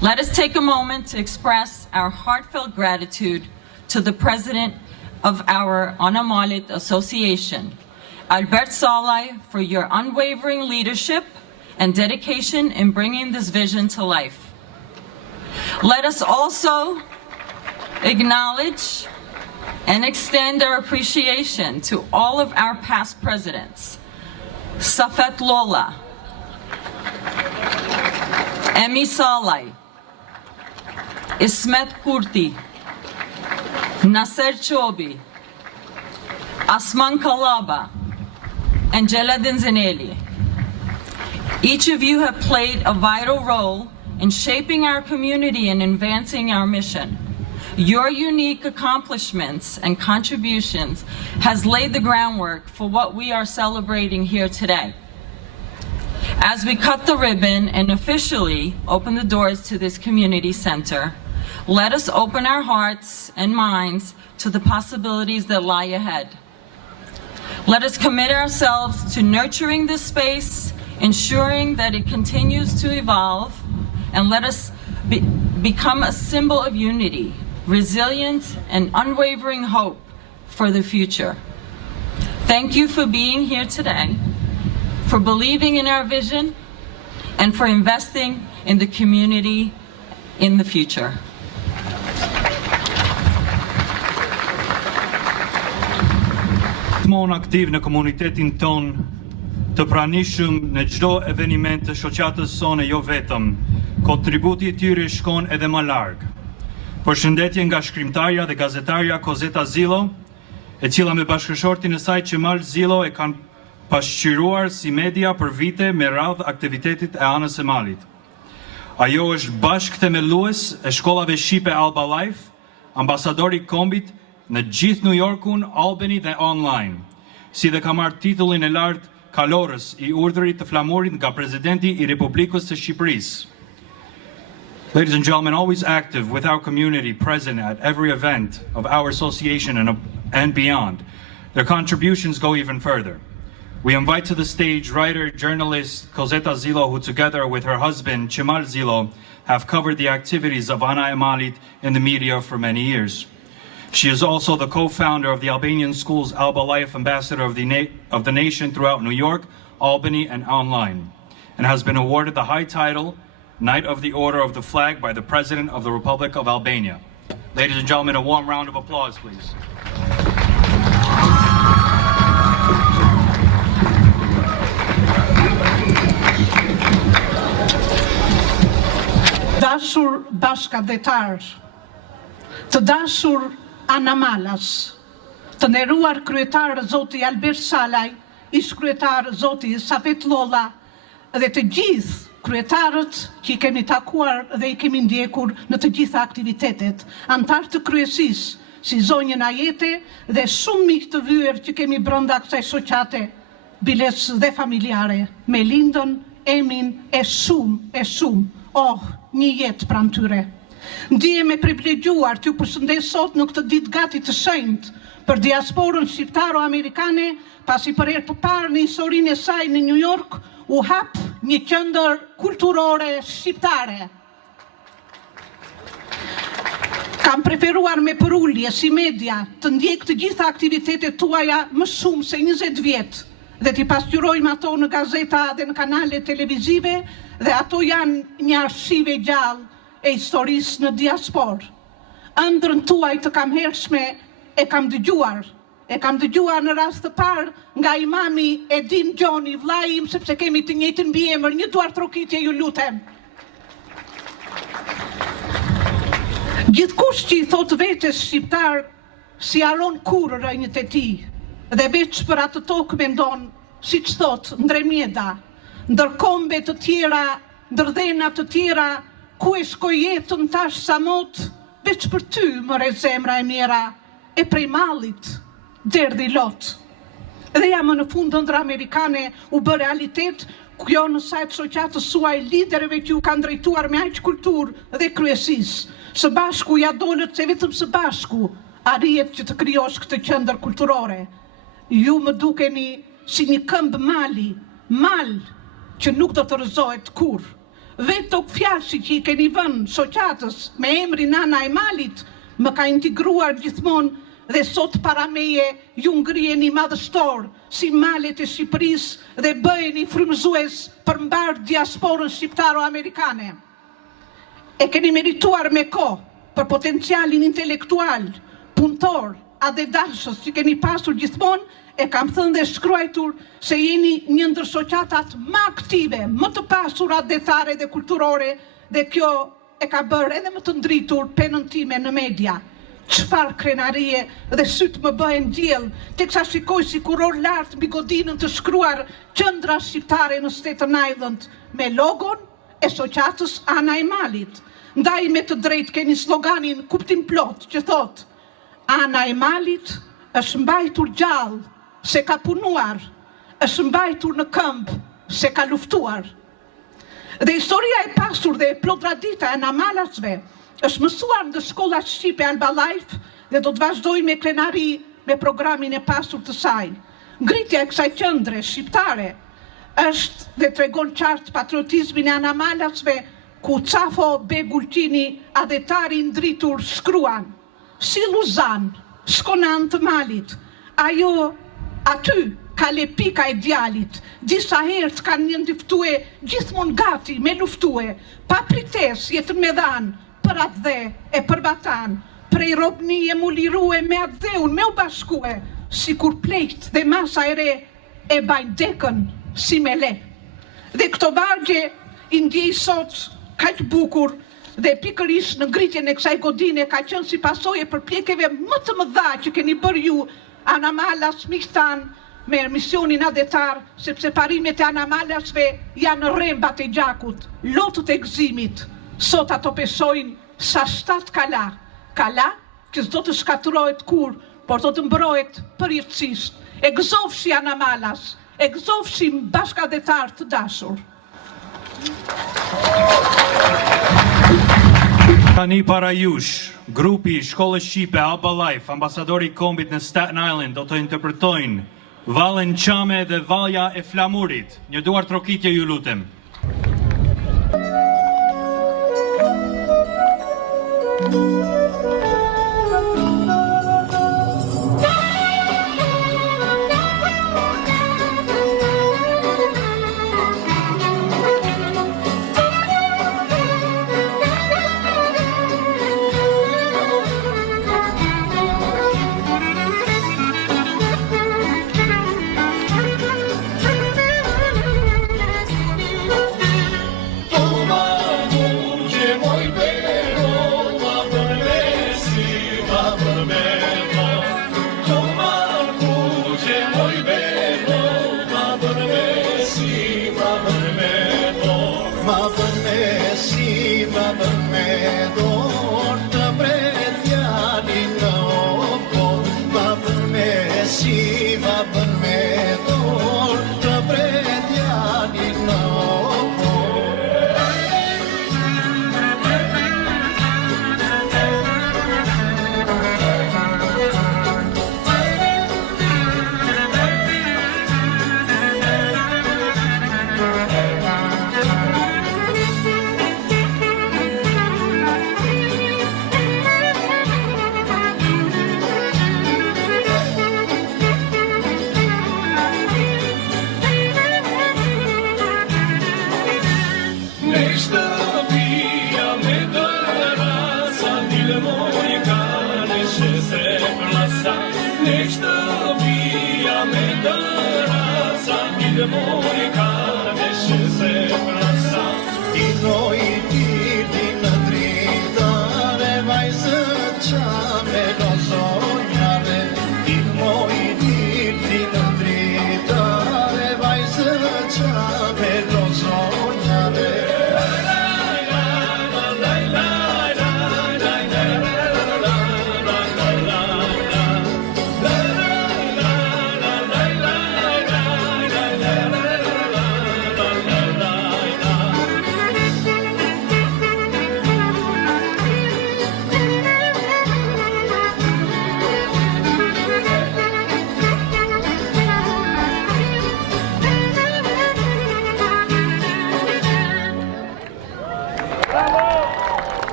Let us take a moment to express our heartfelt gratitude to the president of our Ana Malit Association, Albert Salaj, for your unwavering leadership and dedication in bringing this vision to life. Let us also acknowledge and extend our appreciation to all of our past presidents, Safet Lola, Emi Salaj, Ismet Kurti, Nasser Chobi, Asman Kalaba, and Jeladin Zeneli. Each of you have played a vital role in shaping our community and advancing our mission. Your unique accomplishments and contributions has laid the groundwork for what we are celebrating here today. As we cut the ribbon and officially open the doors to this community center, let us open our hearts and minds to the possibilities that lie ahead. Let us commit ourselves to nurturing this space, ensuring that it continues to evolve, and let us become a symbol of unity, resilience, and unwavering hope for the future. Thank you for being here today, for believing in our vision, and for investing in the community in the future. Gjithmonë aktiv në komunitetin ton, të pranishëm në çdo eveniment të shoqatës sone, jo vetëm, kontributi I tyre shkon edhe më larg. Përshëndetje nga shkrimtarja dhe gazetarja Kozeta Zillo, e cila me bashkëshortin e saj Qemal Zillo e kanë pasqyruar si media për vite me radhë aktivitetit e Anës së Malit. Ajo është bashkëthemelues e shkollave shqipe Alba Life, ambasadori I kombit në gjithë New Yorkun, Albany dhe online, si dhe ka marrë titullin e lartë kalorës i urdhërit të flamurit nga presidenti i Republikës së Shqipërisë. Ladies and gentlemen, always active with our community, present at every event of our association and beyond, their contributions go even further. We invite to the stage writer, journalist Kozeta Zilo, who together with her husband, Qemal Zilo, have covered the activities of Ana e Malit in the media for many years. She is also the co-founder of the Albanian School's Alba Life Ambassador of the nation throughout New York, Albany, and online, and has been awarded the high title, Knight of the Order of the Flag, by the President of the Republic of Albania. Ladies and gentlemen, a warm round of applause, please. Dashur bashkëdhetar, të dashur anamalas, të nderuar kryetar Zoti Albert Salaj, ish kryetar Zoti Safet Lolla dhe të gjithë kryetarët që i kemi takuar dhe i kemi ndjekur në të gjitha aktivitetet, antar të kryesisë, si zonjën Ajete dhe shumë miq të vyer që kemi brenda kësaj shoqate, biles dhe familjare, me lindën, Emin e shumë, një jetë pranë tyre. Ndihem e privilegjuar t'ju përshëndes sot në këtë ditë gati të shenjtë për diasporën shqiptaro-amerikane, pasi për herë të parë në historinë e saj në New York u hap një qendër kulturore shqiptare. Kam preferuar me përulje si media të ndjek të gjitha aktivitetet tuaja më shumë se 20 vjet dhe t'i pasqyrojmë ato në gazeta dhe në kanale televizive dhe ato janë një arshive gjallë e historisë në diasporë. Ëndrrën tuaj të kamhershme e kam dëgjuar në rast të parë nga imami Edin Gjoni, vllai im, sepse kemi të njëjtin mbiemër, një duar trokitje, ju lutem. Gjithkush që i thot vetes shqiptar si haron kurrë rënjët e tij dhe veç për atë tokë mendon, siç thot, ndremjeda, ndërkombe të tjera, ndërdhena të tjera, ku e shkoj jetën tash sa mot, veç për ty më re zemra e mira, e prej Malit derdhi lot. Dhe jam në fund ëndra amerikane u bë realitet, kjo në sajtë shoqatës suaj liderëve që u kanë drejtuar me aq kulturë dhe kryesisë. Së bashku ja dolët se vetëm së bashku arrihet që të krijosh këtë qendër kulturore. Ju më dukeni si një këmbë mal që nuk do të rrëzohet kurrë. Vetë të fjalësi që i keni vënë shoqatës me emrin Ana e Malit më ka integruar gjithmonë dhe sot para meje ju ngriheni madhështor si malet e Shqipërisë dhe bëheni frymëzues për mbar diasporën shqiptaro-amerikane. E keni merituar me kohë për potencialin intelektual, punëtor, a dhe dashës që keni pasur gjithmonë. E kam thënë dhe shkruajtur se jeni një ndër shoqatat më aktive, më të pasura detare dhe kulturore, dhe kjo e ka bërë edhe më të ndritur penën time në media. Çfarë krenarie dhe sytë më bëhen diell, teksa shikoj si kuror lart mbi godinën të shkruar Qendra shqiptare në Staten Island me logon e shoqatës Ana e Malit. Ndaj me të drejtë keni sloganin kuptim plot që thot: Ana e Malit është mbajtur gjallë se ka punuar, është mbajtur në këmbë se ka luftuar. Dhe historia e pasur dhe e plotradita e anamalasve është mësuar në shkollat shqipe Alba Life dhe do të vazhdoj me krenari me programin e pasur të saj. Ngritja e kësaj qendre shqiptare është dhe tregon qartë patriotizmin e anamalasve, ku Cafo Begulqini, adhetari ndritur, shkruan: si Luzan, shkonan të Malit, ajo aty ka le pika e djalit, disa herë kanë një ndiftue, gjithmonë gati me luftue, pa prites jetën me dhanë, për atë dhe e për vatan, prej robni e mu lirue me atë dheun, me u bashkue, si kur plejt dhe masa e re e bajnë dekën si me le. Dhe këto vargje i ndjej sot kaq bukur dhe pikërisht në ngritjen e kësaj godine ka qenë si pasojë për pjekjeve më të mëdha që keni bërë ju, anamalas, miqtan, me misionin adhetar, sepse parimet e anamalasve janë rrembat e gjakut, lotët e gëzimit. Sot ato pesojnë sa 7 kala që s'do të shkatërrohet kur, por do të mbrohet përjetësisht. E gëzofshi Anamalas, e gëzofshim bashkëdetar të dashur. Tani para jush, grupi i Shkollës Shqipe Alba Life, ambasadori i kombit në Staten Island, do të interpretojnë Vallën Qame dhe Valja e Flamurit. Një duar trokitje ju lutem.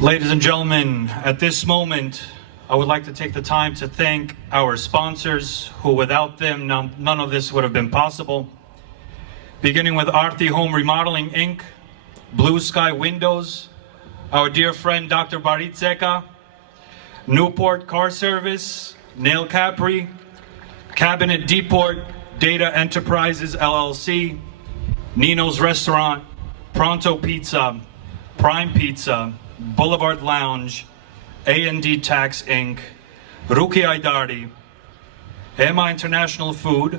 Ladies and gentlemen, at this moment, I would like to take the time to thank our sponsors, who without them, none of this would have been possible. Beginning with Arthi Home Remodeling, Inc., Blue Sky Windows, our dear friend Dr. Barit Zeka, Newport Car Service, Nail Capri, Cabinet Depot Data Enterprises, LLC, Nino's Restaurant, Pronto Pizza, Prime Pizza, Boulevard Lounge, A&D Tax Inc., Ruki Aidari, Emma International Food,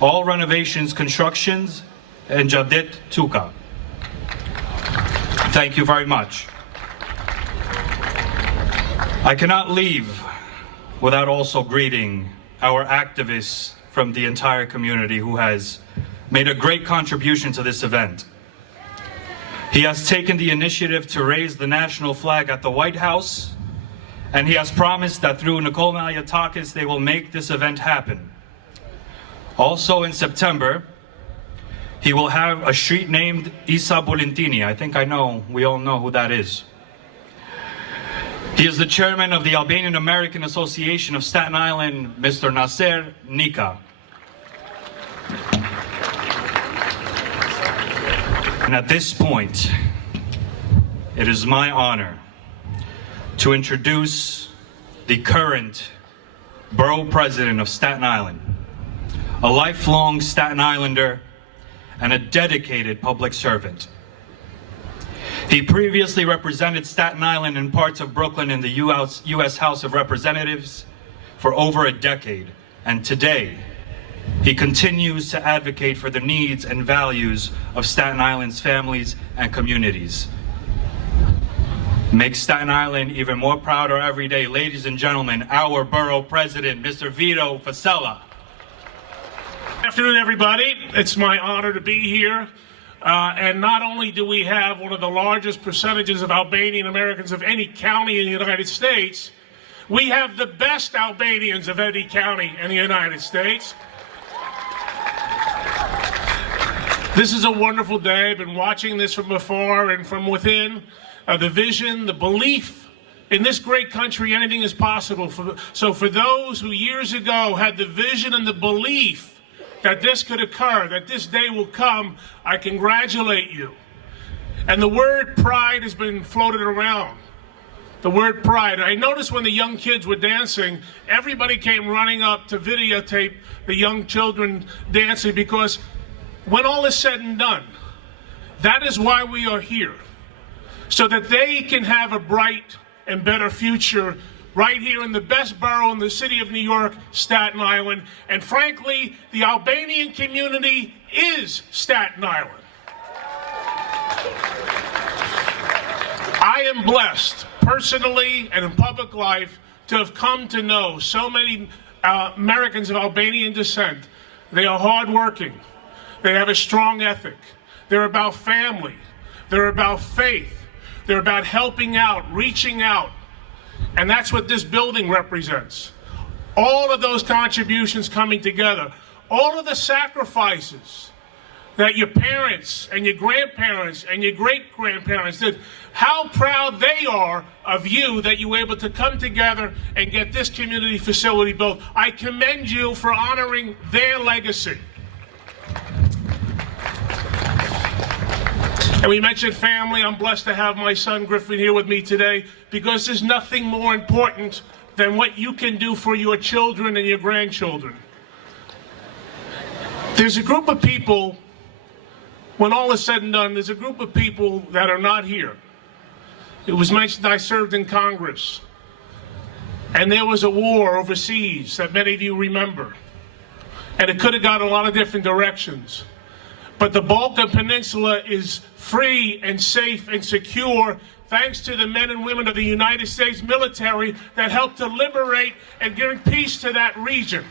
All Renovations Constructions, and Jadet Tuka. Thank you very much. I cannot leave without also greeting our activists from the entire community who has made a great contribution to this event. He has taken the initiative to raise the national flag at the White House, and he has promised that through Nicole Maliatakis they will make this event happen. Also in September, he will have a street named Isa Bolintini. I think we all know who that is. He is the chairman of the Albanian American Association of Staten Island, Mr. Nasser Nika. And at this point, it is my honor to introduce the current borough president of Staten Island, a lifelong Staten Islander and a dedicated public servant. He previously represented Staten Island and parts of Brooklyn in the U.S. House of Representatives for over a decade, and today, he continues to advocate for the needs and values of Staten Island's families and communities. Make Staten Island even more prouder every day. Ladies and gentlemen, our borough president, Mr. Vito Fasella. Good afternoon, everybody. It's my honor to be here. And not only do we have one of the largest percentages of Albanian Americans of any county in the United States, we have the best Albanians of any county in the United States. This is a wonderful day. I've been watching this from afar and from within. The vision, the belief in this great country, anything is possible. So for those who years ago had the vision and the belief that this could occur, that this day will come, I congratulate you. And the word pride has been floated around. The word pride. I noticed when the young kids were dancing, everybody came running up to videotape the young children dancing, because when all is said and done, that is why we are here. So that they can have a bright and better future right here in the best borough in the city of New York, Staten Island. And frankly, the Albanian community is Staten Island. I am blessed, personally and in public life, to have come to know so many Americans of Albanian descent. They are hardworking. They have a strong ethic. They're about family. They're about faith. They're about helping out, reaching out. And that's what this building represents. All of those contributions coming together. All of the sacrifices that your parents and your grandparents and your great-grandparents did. How proud they are of you that you were able to come together and get this community facility built. I commend you for honoring their legacy. And we mentioned family. I'm blessed to have my son Griffin here with me today, because there's nothing more important than what you can do for your children and your grandchildren. There's a group of people, when all is said and done, there's a group of people that are not here. It was mentioned I served in Congress, and there was a war overseas that many of you remember, and it could have gone a lot of different directions. But the Balkan Peninsula is free and safe and secure thanks to the men and women of the United States military that helped to liberate and bring peace to that region,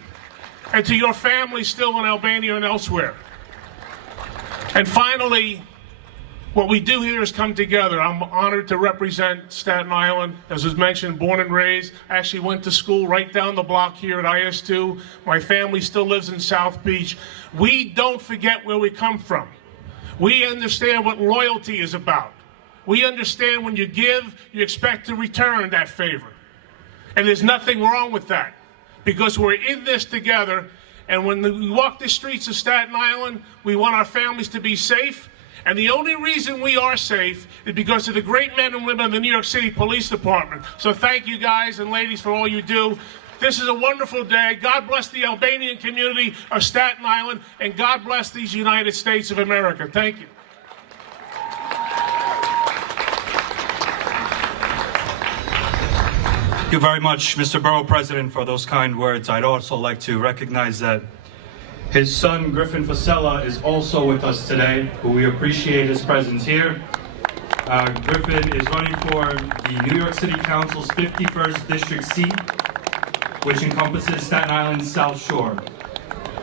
and to your families still in Albania and elsewhere. And finally, what we do here is come together. I'm honored to represent Staten Island. As was mentioned, born and raised. I actually went to school right down the block here at IS2. My family still lives in South Beach. We don't forget where we come from. We understand what loyalty is about. we understand when you give, you expect to return that favor. And there's nothing wrong with that, because we're in this together. And when we walk the streets of Staten Island, we want our families to be safe. And the only reason we are safe is because of the great men and women of the New York City Police Department. So thank you guys and ladies for all you do. This is a wonderful day. God bless the Albanian community of Staten Island, and God bless these United States of America. Thank you. Thank you very much, Mr. Borough President, for those kind words. I'd also like to recognize that his son, Griffin Fasella, is also with us today, who we appreciate his presence here. Griffin is running for the New York City Council's 51st District seat, which encompasses Staten Island's South Shore.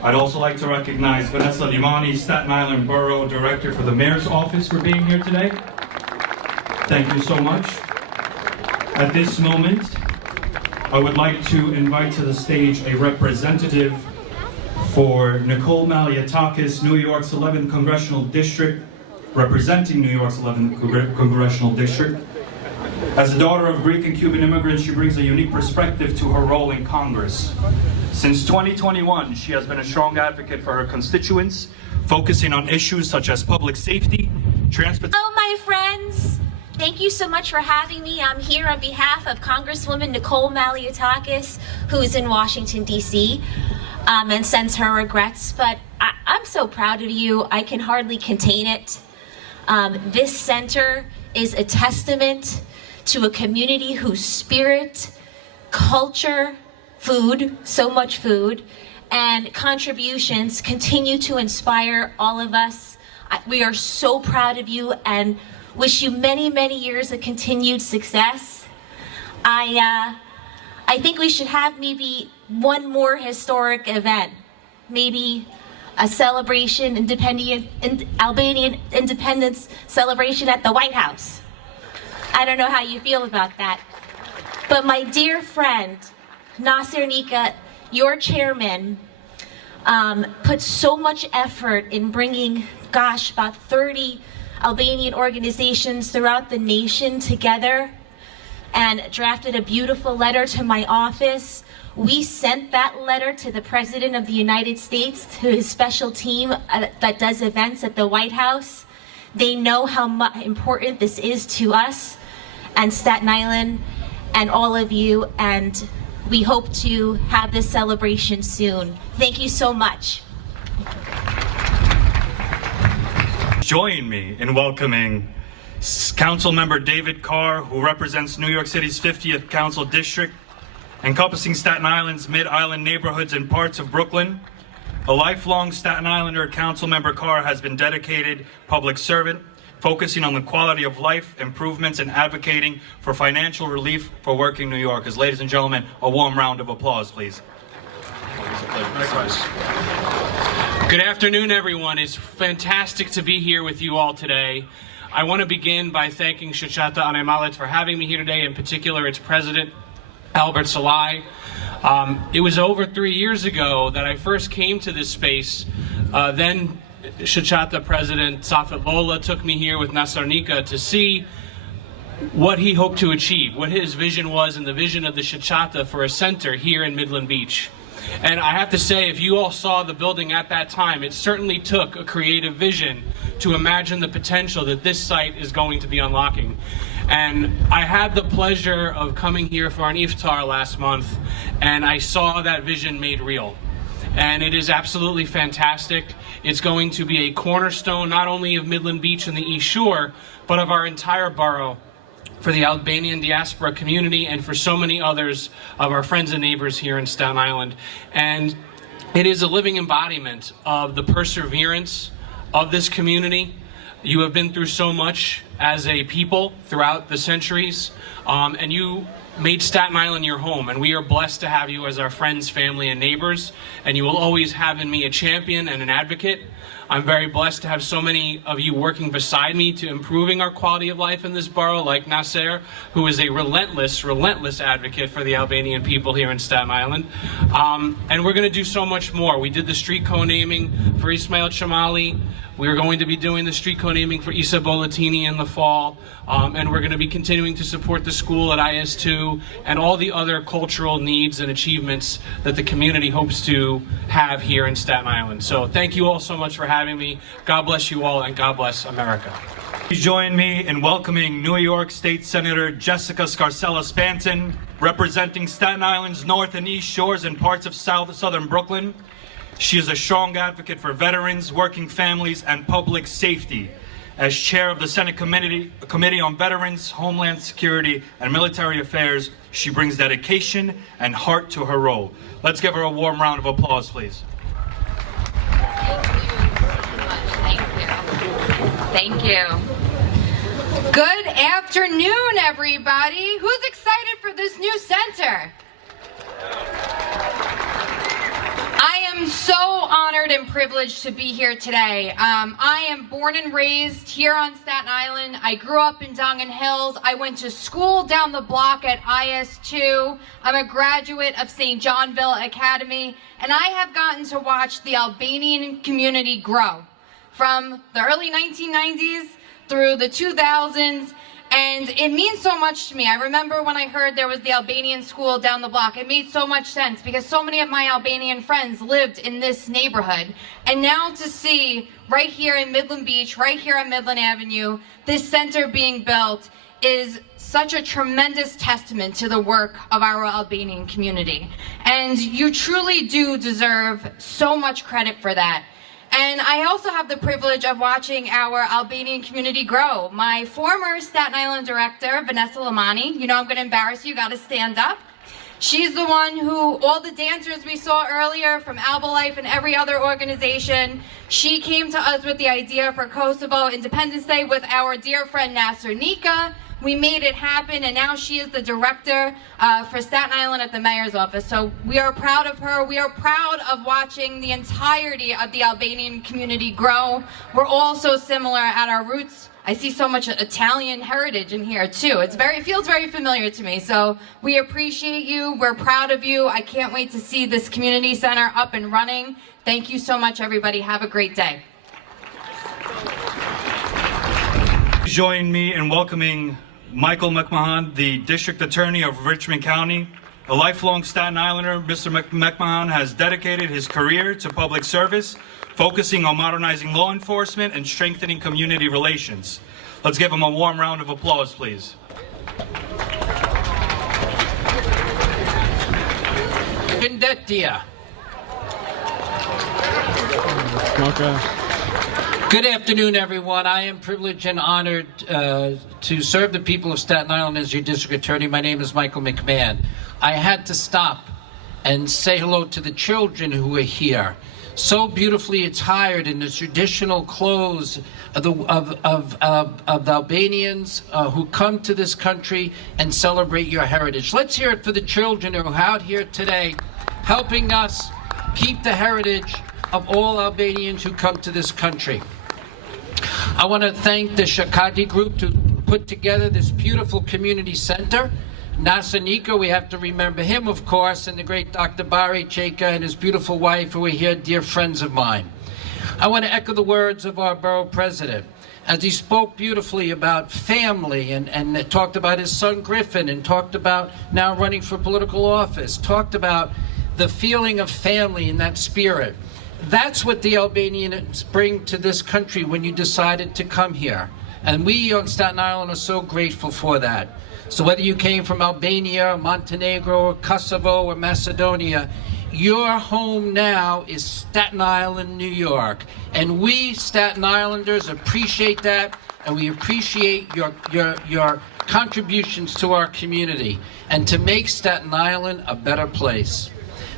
I'd also like to recognize Vanessa Limani, Staten Island Borough Director for the Mayor's Office, for being here today. Thank you so much. At this moment, I would like to invite to the stage a representative for Nicole Malliotakis, New York's 11th Congressional District, representing New York's 11th Congressional District. As a daughter of Greek and Cuban immigrants, she brings a unique perspective to her role in Congress. Since 2021, she has been a strong advocate for her constituents, focusing on issues such as public safety, transportation. Hello, my friends. Thank you so much for having me. I'm here on behalf of Congresswoman Nicole Malliotakis, who is in Washington, D.C., and sends her regrets. But I'm so proud of you. I can hardly contain it. This center is a testament to a community whose spirit, culture, food, so much food, and contributions continue to inspire all of us. We are so proud of you and wish you many, many years of continued success. I think we should have maybe one more historic event, maybe a celebration, Albanian independence celebration at the White House. I don't know how you feel about that. But my dear friend, Nasir Nika, your chairman, put so much effort in bringing, gosh, about 30 Albanian organizations throughout the nation together and drafted a beautiful letter to my office. We sent that letter to the President of the United States, to his special team that does events at the White House. They know how important this is to us and Staten Island and all of you, and we hope to have this celebration soon. Thank you so much. Join me in welcoming Councilmember David Carr, who represents New York City's 50th Council District, encompassing Staten Island's mid-island neighborhoods and parts of Brooklyn. A lifelong Staten Islander, Councilmember Carr has been dedicated public servant, focusing on the quality of life improvements and advocating for financial relief for working New Yorkers. Ladies and gentlemen, a warm round of applause, please. Good afternoon, everyone. It's fantastic to be here with you all today. I want to begin by thanking Shoshata Anemalit for having me here today, in particular its president, Albert Salai. It was over 3 years ago that I first came to this space. Then Shoshata President Safet Lola took me here with Nasir Nika to see what he hoped to achieve, what his vision was, and the vision of the Shoshata for a center here in Midland Beach. And I have to say, if you all saw the building at that time, it certainly took a creative vision to imagine the potential that this site is going to be unlocking. And I had the pleasure of coming here for an iftar last month, and I saw that vision made real. And it is absolutely fantastic. It's going to be a cornerstone not only of Midland Beach and the East Shore, but of our entire borough, for the Albanian diaspora community, and for so many others of our friends and neighbors here in Staten Island. And it is a living embodiment of the perseverance of this community. You have been through so much as a people throughout the centuries, and you made Staten Island your home, and we are blessed to have you as our friends, family, and neighbors, and you will always have in me a champion and an advocate. I'm very blessed to have so many of you working beside me to improving our quality of life in this borough, like Nasser, who is a relentless advocate for the Albanian people here in Staten Island. And we're going to do so much more. We did the street co-naming for Ismail Chamali. We're going to be doing the street co-naming for Isa Bolatini in the fall, and we're going to be continuing to support the school at IS2 and all the other cultural needs and achievements that the community hopes to have here in Staten Island. So thank you all so much for having me. God bless you all, and God bless America. Please join me in welcoming New York State Senator Jessica Scarcella-Spanton, representing Staten Island's North and East Shores and parts of southern Brooklyn. She is a strong advocate for veterans, working families, and public safety. As chair of the Senate Committee on Veterans, Homeland Security, and Military Affairs, she brings dedication and heart to her role. Let's give her a warm round of applause, please. Thank you. Good afternoon, everybody. Who's excited for this new center? I am so honored and privileged to be here today. I am born and raised here on Staten Island. I grew up in Dongan Hills. I went to school down the block at IS2. I'm a graduate of St. Johnville Academy, and I have gotten to watch the Albanian community grow from the early 1990s through the 2000s, and it means so much to me. I remember when I heard there was the Albanian school down the block. It made so much sense because so many of my Albanian friends lived in this neighborhood. And now to see right here in Midland Beach, right here on Midland Avenue, this center being built is such a tremendous testament to the work of our Albanian community. And you truly do deserve so much credit for that. And I also have the privilege of watching our Albanian community grow. My former Staten Island director, Vanessa Lamani, you know I'm gonna embarrass you, you gotta stand up. She's the one who, all the dancers we saw earlier from Alba Life and every other organization, she came to us with the idea for Kosovo Independence Day with our dear friend Nasser Nika. We made it happen, and now she is the director for Staten Island at the mayor's office. So we are proud of her. We are proud of watching the entirety of the Albanian community grow. We're all so similar at our roots. I see so much Italian heritage in here too. It feels very familiar to me. So we appreciate you. We're proud of you. I can't wait to see this community center up and running. Thank you so much, everybody. Have a great day. Join me in welcoming Michael McMahon, the District Attorney of Richmond County. A lifelong Staten Islander, Mr. McMahon has dedicated his career to public service, focusing on modernizing law enforcement and strengthening community relations. Let's give him a warm round of applause, please. Qendra. Good afternoon, everyone. I am privileged and honored to serve the people of Staten Island as your district attorney. My name is Michael McMahon. I had to stop and say hello to the children who are here, so beautifully attired in the traditional clothes of the Albanians who come to this country and celebrate your heritage. Let's hear it for the children who are out here today, helping us keep the heritage of all Albanians who come to this country. I want to thank the Shakati group to put together this beautiful community center. Nasser Nika, we have to remember him, of course, and the great Dr. Bari Cheka and his beautiful wife, who are here, dear friends of mine. I want to echo the words of our borough president, as he spoke beautifully about family and talked about his son Griffin, and talked about now running for political office, talked about the feeling of family and that spirit. That's what the Albanians bring to this country when you decided to come here. And we on Staten Island are so grateful for that. So whether you came from Albania, Montenegro, Kosovo, or Macedonia, your home now is Staten Island, New York. And we Staten Islanders appreciate that, and we appreciate your contributions to our community and to make Staten Island a better place.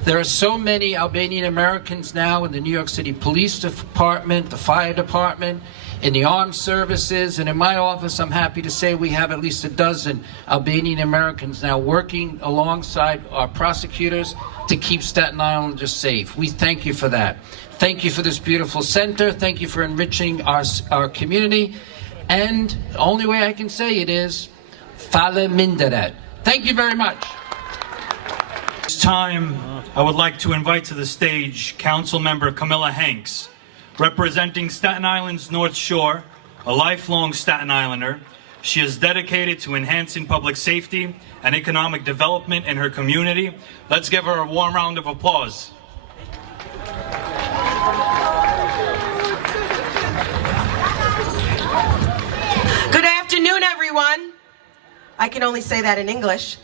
There are so many Albanian Americans now in the New York City Police Department, the Fire Department, in the armed services, and in my office I'm happy to say we have at least a dozen Albanian Americans now working alongside our prosecutors to keep Staten Islanders safe. We thank you for that. Thank you for this beautiful center. Thank you for enriching our community. And the only way I can say it is, fale minderet. Thank you very much. This time, I would like to invite to the stage Council Member Camilla Hanks, representing Staten Island's North Shore, A lifelong Staten Islander, she is dedicated to enhancing public safety and economic development in her community. Let's give her a warm round of applause. Good afternoon, everyone. I can only say that in English.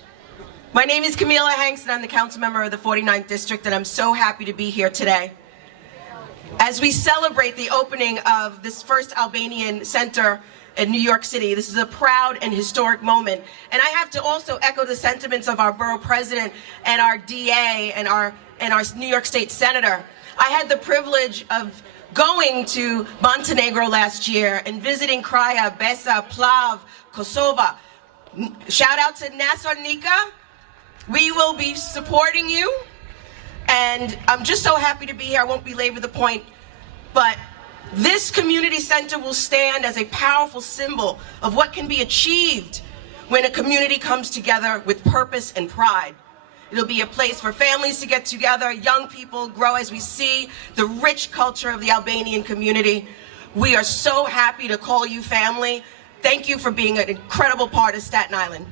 My name is Camila Hanks, and I'm the council member of the 49th District, and I'm so happy to be here today. As we celebrate the opening of this first Albanian center in New York City, this is a proud and historic moment. And I have to also echo the sentiments of our borough president and our DA and our New York State senator. I had the privilege of going to Montenegro last year and visiting Kraja, Besa, Plav, Kosovo. Shout out to Nasornika. We will be supporting you. And I'm just so happy to be here. I won't belabor the point, but this community center will stand as a powerful symbol of what can be achieved when a community comes together with purpose and pride. It'll be a place for families to get together, young people grow as we see the rich culture of the Albanian community. We are so happy to call you family. Thank you for being an incredible part of Staten Island.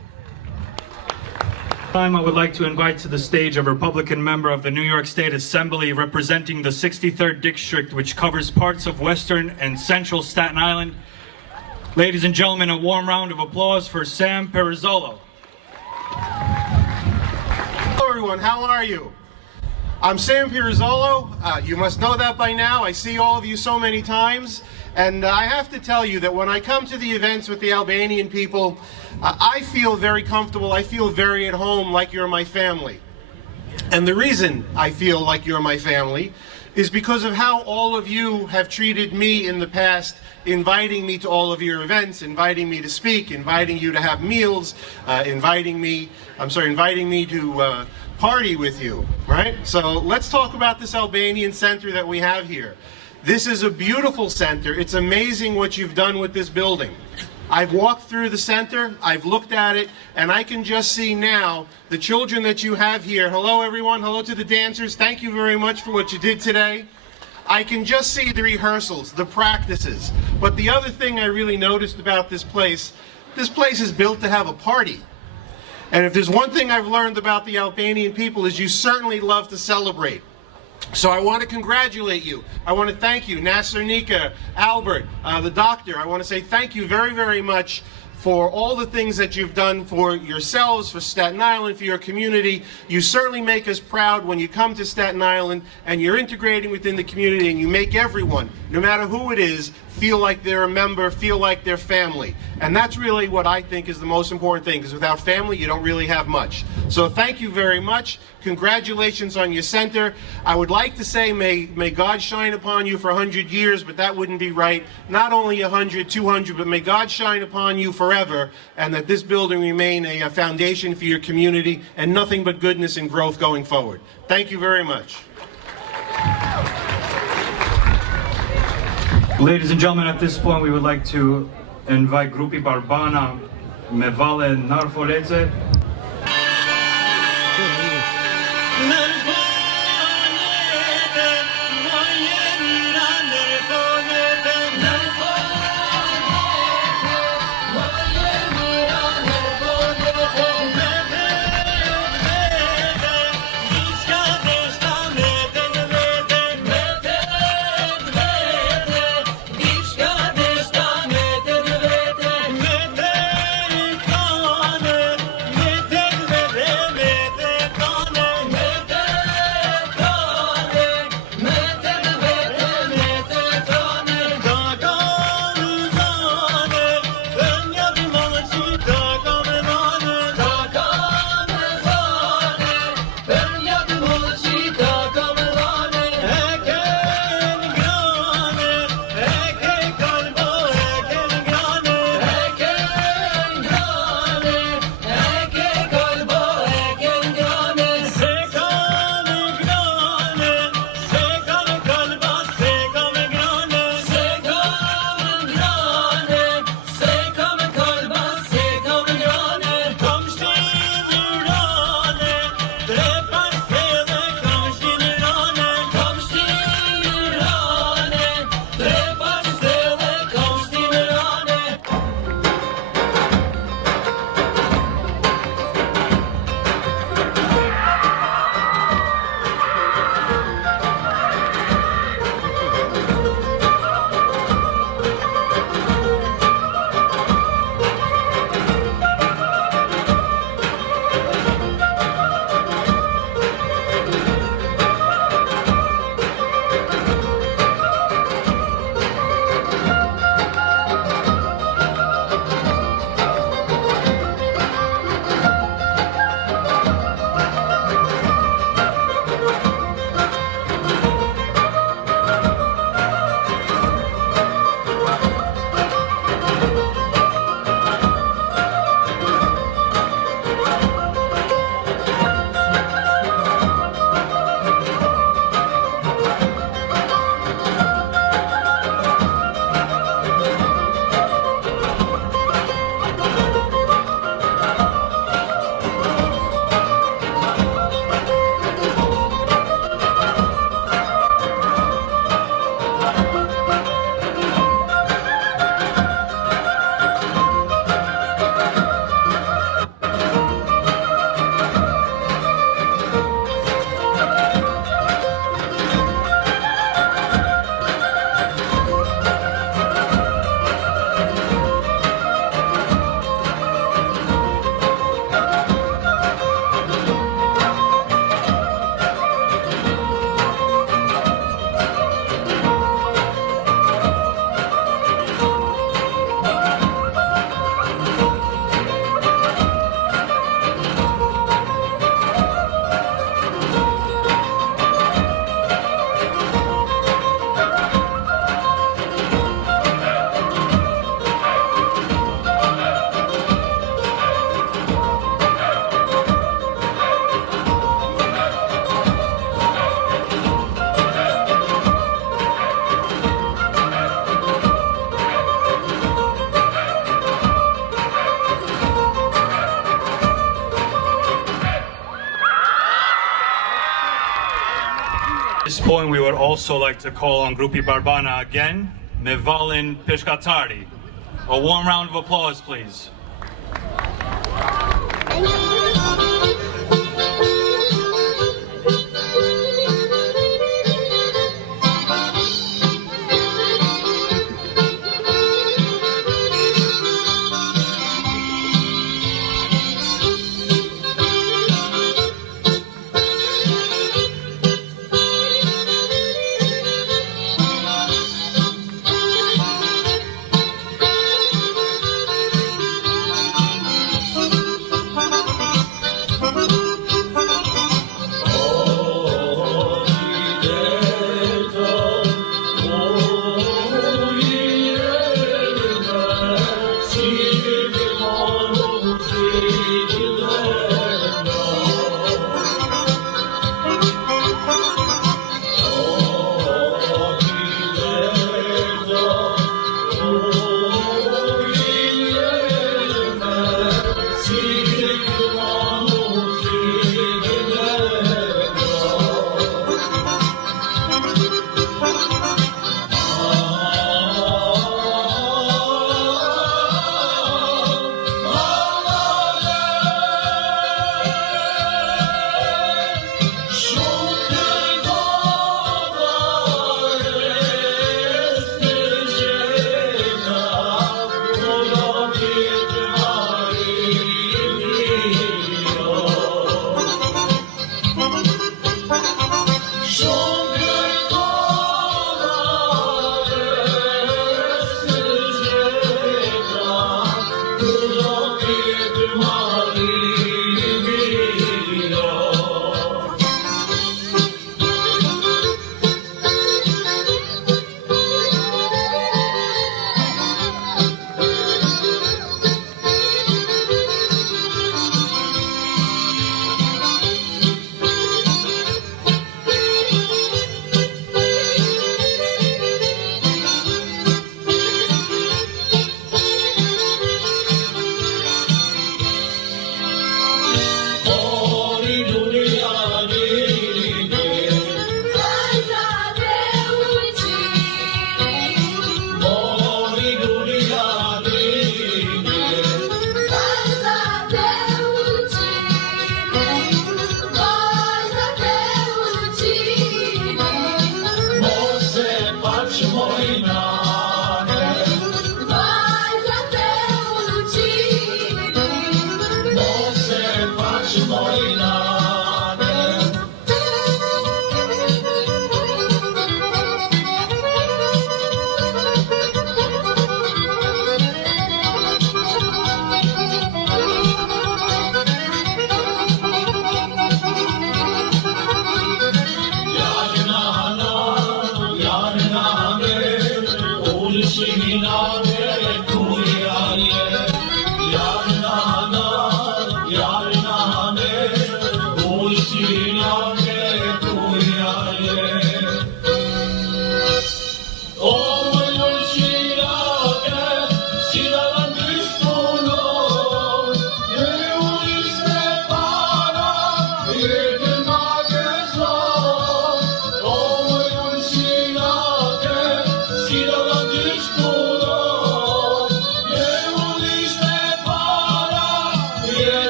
I would like to invite to the stage a Republican member of the New York State Assembly representing the 63rd District, which covers parts of western and central Staten Island. Ladies and gentlemen, a warm round of applause for Sam Perizzolo. Hello everyone, how are you? I'm Sam Perizzolo. You must know that by now. I see all of you so many times. And I have to tell you that when I come to the events with the Albanian people, I feel very comfortable. I feel very at home, like you're my family. And the reason I feel like you're my family is because of how all of you have treated me in the past, inviting me to all of your events, inviting me to speak, inviting you to have meals, inviting me to party with you, right? So let's talk about this Albanian center that we have here. This is a beautiful center. It's amazing what you've done with this building. I've walked through the center, I've looked at it, and I can just see now the children that you have here. Hello everyone, hello to the dancers. Thank you very much for what you did today. I can just see the rehearsals, the practices. But the other thing I really noticed about this place is built to have a party. And if there's one thing I've learned about the Albanian people is you certainly love to celebrate. So I want to congratulate you. I want to thank you, Nasornika, Albert, the doctor. I want to say thank you very, very much for all the things that you've done for yourselves, for Staten Island, for your community. You certainly make us proud when you come to Staten Island and you're integrating within the community and you make everyone, no matter who it is, feel like they're a member, feel like they're family. And that's really what I think is the most important thing, because without family, you don't really have much. So thank you very much. Congratulations on your center. I would like to say may God shine upon you for 100 years, but that wouldn't be right. Not only 100, 200, but may God shine upon you forever, and that this building remain a foundation for your community and nothing but goodness and growth going forward. Thank you very much. Ladies and gentlemen, at this point we would like to invite Grupi Barbana me Valle Narforece. this point, we would also like to call on Grupi Barbana again, me Vallin Peshkatari. A warm round of applause, please.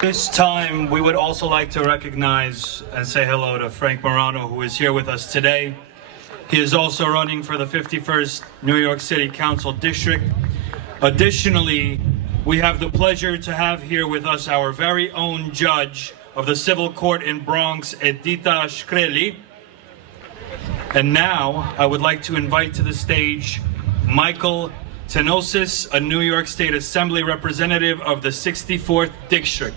This time, we would also like to recognize and say hello to Frank Morano, who is here with us today. He is also running for the 51st New York City Council District. Additionally, we have the pleasure to have here with us our very own judge of the Civil Court in Bronx, Edita Shkreli. And now, I would like to invite to the stage Michael Tenosis, a New York State Assembly representative of the 64th District.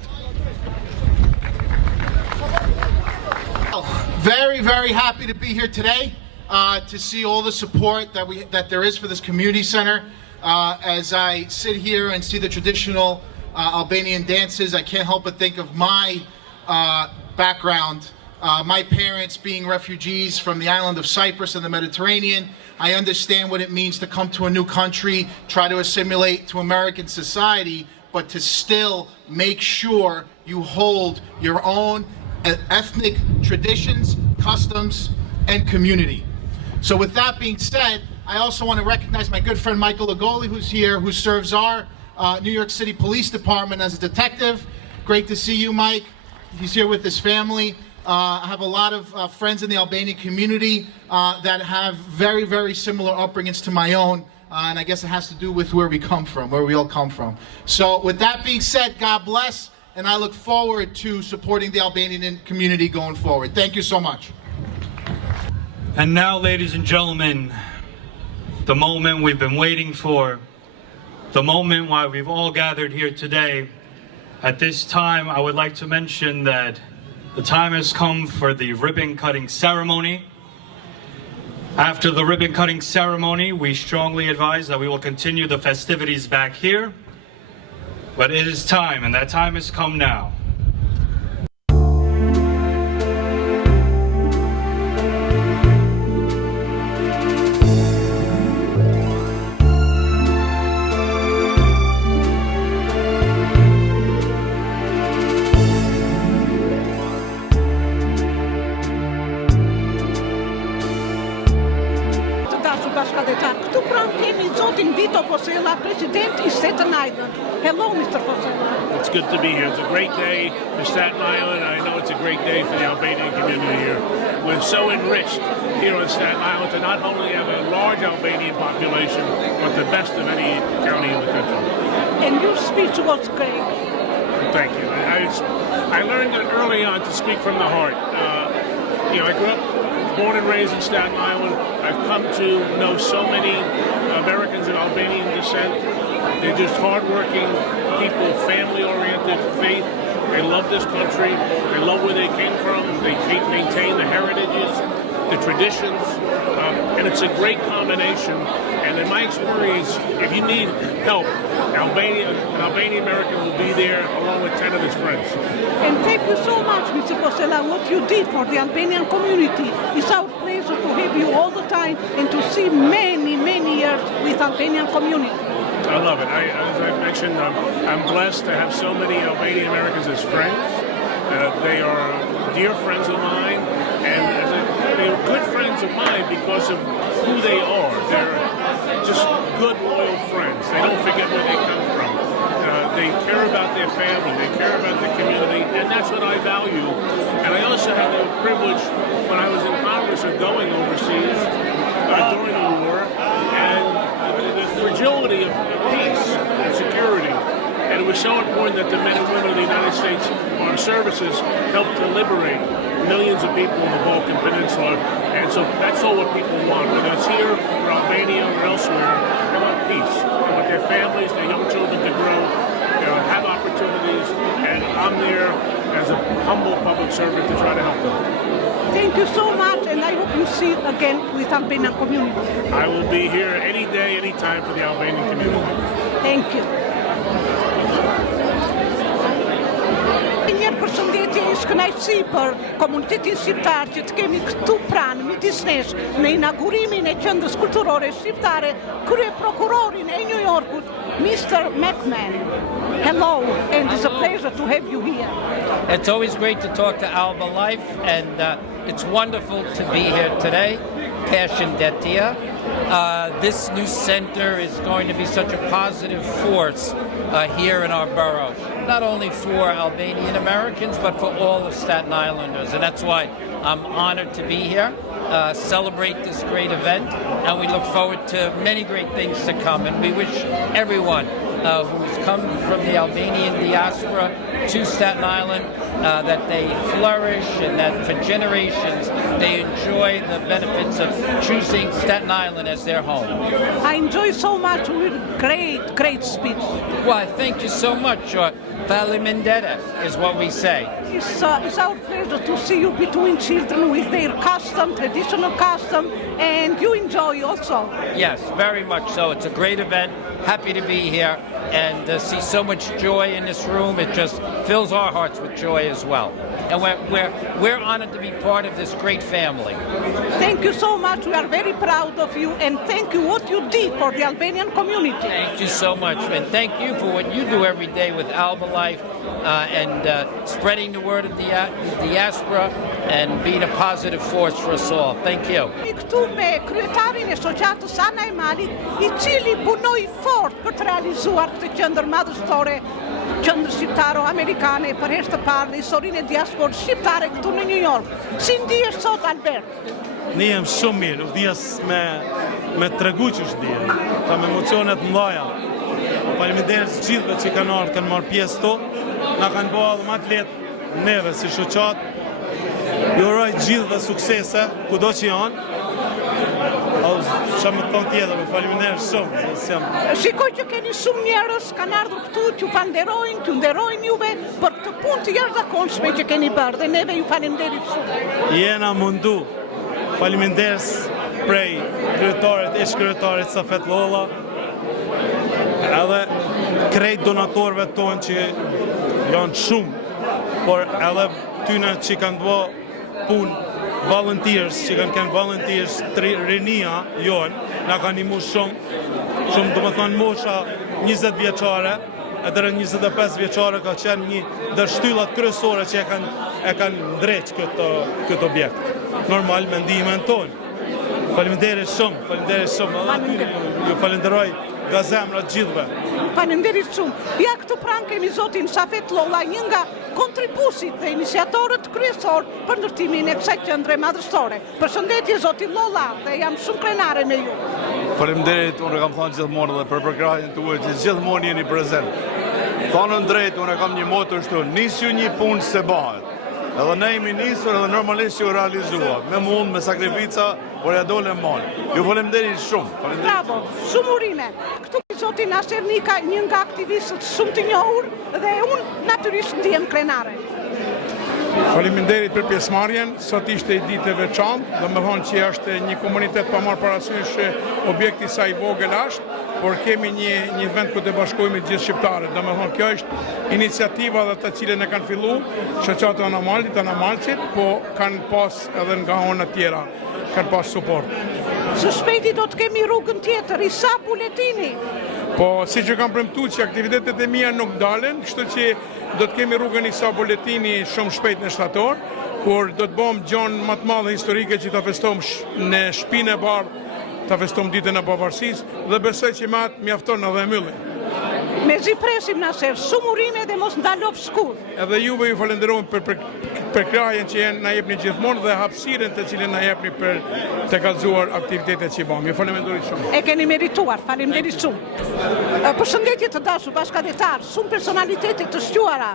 Very, very happy to be here today to see all the support that there is for this community center. As I sit here and see the traditional Albanian dances, I can't help but think of my background. My parents being refugees from the island of Cyprus in the Mediterranean. I understand what it means to come to a new country, try to assimilate to American society, but to still make sure you hold your own ethnic traditions, customs, and community. So with that being said, I also want to recognize my good friend Michael Agoli, who's here, who serves our New York City Police Department as a detective. Great to see you, Mike. He's here with his family. I have a lot of friends in the Albanian community that have very, very similar upbringings to my own. And I guess it has to do with where we come from, where we all come from. So with that being said, God bless. And I look forward to supporting the Albanian community going forward. Thank you so much. And now, ladies and gentlemen, the moment we've been waiting for, the moment why we've all gathered here today. At this time, I would like to mention that the time has come for the ribbon cutting ceremony. After the ribbon cutting ceremony, we strongly advise that we will continue the festivities back here. But it is time, and that time has come now. Këtu pranë kemi zotin Vito Fosella, president I Staten Island. Hello, Mr. Fosella. It's good to be here. It's a great day for Staten Island. I know it's a great day for the Albanian community here. We're so enriched here on Staten Island to not only have a large Albanian population, but the best of any county in the country. And your speech was great. Thank you. I learned early on to speak from the heart. I grew up, born and raised in Staten Island. I've come to know so many Americans of Albanian descent. They're just hardworking people, family-oriented, faith. They love this country. They love where they came from. They maintain the heritages, the traditions, and it's a great combination. And in my experience, if you need help, an Albanian American will be there along with 10 of his friends. And thank you so much, Mr. Fosella, what you did for the Albanian community. It's our pleasure to have you all the time and to see many, many years with Albanian community. I love it. As I mentioned, I'm blessed to have so many Albanian Americans as friends. They are dear friends of mine, and they're good friends of mine because of who they are. They're just good, loyal friends. They don't forget where they come from. They care about their family. They care about the community, and that's what I value. And I also had the privilege, when I was in Congress, of going overseas during the war, and the fragility of peace and security. And it was so important that the men and women of the United States Armed Services helped to liberate millions of people in the Balkan Peninsula. And so that's all what people want, whether it's here or Albania or elsewhere. They want peace. They want their families, their young children to grow, have opportunities, and I'm there as a humble public servant to try to help them. Thank you so much, and I hope you see again with Albanian community. I will be here any day, any time for the Albanian community. Thank you. Njerë përshëndetje, ish kënaqësi për komunitetin shqiptar që të kemi këtu pranë midis nesh në inaugurimin e qendrës kulturore shqiptare, kryeprokurorin e New Yorkut, Mr. McMahon. Hello, and it's a pleasure to have you here. It's always great to talk to Alba Life, and it's wonderful to be here today. Cash and Detia. This new center is going to be such a positive force here in our borough. not only for Albanian Americans, but for all of Staten Islanders. And that's why I'm honored to be here, celebrate this great event, and we look forward to many great things to come. And we wish everyone who's come from the Albanian diaspora to Staten Island that they flourish and that for generations they enjoy the benefits of choosing Staten Island as their home. I enjoy so much with great speech. Well, thank you so much. Faleminderit is what we say. It's our pleasure to see you between children with their custom, traditional custom, and you enjoy also. Yes, very much so. It's a great event. Happy to be here and see so much joy in this room. It just fills our hearts with joy as well. And we're honored to be part of this great family. Thank you so much. We are very proud of you, and thank you what you did for the Albanian community. Thank you so much, and thank you for what you do every day with Alba Life and spreading the word of the diaspora and being a positive force for us all. Thank you. Këtu me kryetarin e shoqatës Ana e Malit, I cili punoi fort për të realizuar këtë qendër madhështore, qendër shqiptaro-amerikane për herë të parë në historinë e diasporës shqiptare këtu në New York. Si ndihesh sot, Albert? Ndihem shumë mirë, u dijes me tregu që shdihem, kam emocionet mëdha. Faleminderit gjithëve që kanë marrë pjesë këtu, na kanë bërë më të lehtë neve si shoqat. Ju uroj gjithëve suksese kudo që janë. Çfarë më thon tjetër, faleminderit shumë. Shikoj që keni shumë njerëz kanë ardhur këtu t'ju falenderojnë, t'ju nderojnë juve për këtë punë të jashtëzakonshme që keni bërë dhe neve ju falenderit shumë. Jena mundu. Faleminderit prej kryetarit, ish-kryetarit Safet Lolla, edhe krejt donatorëve tonë që janë shumë, por edhe tyne që kanë bërë punë, volunteers, që kanë volunteers, rinia jonë, na kanë ndihmu shumë, do më thonë mosha 20 vjeçare, e deri 25 vjeçare ka qenë një ndër shtyllat kryesore që e kanë ndreq këtë objekt. Normal me ndihmën tonë. Faleminderit shumë. Ju falenderoj nga zemra gjithëve. Faleminderit shumë. Ja këtu pranë kemi zotin Safet Lolla, një nga kontribuesit dhe iniciatorët kryesor për ndërtimin e kësaj qendre madhështore. Përshëndetje zotin Lolla, dhe jam shumë krenare me ju. Faleminderit, unë kam thënë gjithmonë dhe për përkrahjen tuaj që gjithmonë jeni prezent. Thonën drejt, unë kam një moto shtu, nisju një punë se bëhet. Edhe ne jemi nisur edhe normalisht që u realizua. Me mund, me sakrifica, por ja dole malë. Ju faleminderit shumë. Bravo, shumë urime. Këtu zotin Asernika, një nga aktivistët shumë të njohur dhe unë natyrisht ndihem krenare. Faleminderit për pjesëmarrjen. Sot ishte një ditë e veçantë, domethënë që është një komunitet pa marrë parasysh objekti sa I vogël është, por kemi një vend ku të bashkohemi të gjithë shqiptarët. Domethënë kjo është iniciativa dhe të cilën e kanë filluar shoqata Anamalcit, po kanë pas edhe nga ana tjera, kanë pas suport. Së shpejti do të kemi rrugën tjetër, I sa buletini. Po, si që kam premtuar që aktivitetet e mia nuk dalen, kështu që do të kemi rrugën I sa buletini shumë shpejt në shtator, kur do të bëjmë gjon më të madhe historike që ta festojmë në Shtëpinë e Bardhë, ta festojmë ditën e pavarësisë dhe besoj që me atë mjafton edhe myllin. Mezi presim Naser, shumë urime dhe mos ndalof shkur. Edhe juve ju falenderojmë për krahjen që na jepni gjithmonë dhe hapësirën të cilën na jepni për të kallëzuar aktivitetet që bëjmë. Ju falenderoj shumë. E keni merituar, faleminderit shumë. Përshëndetje të dashur bashkëdhetar, shumë personalitete të shquara.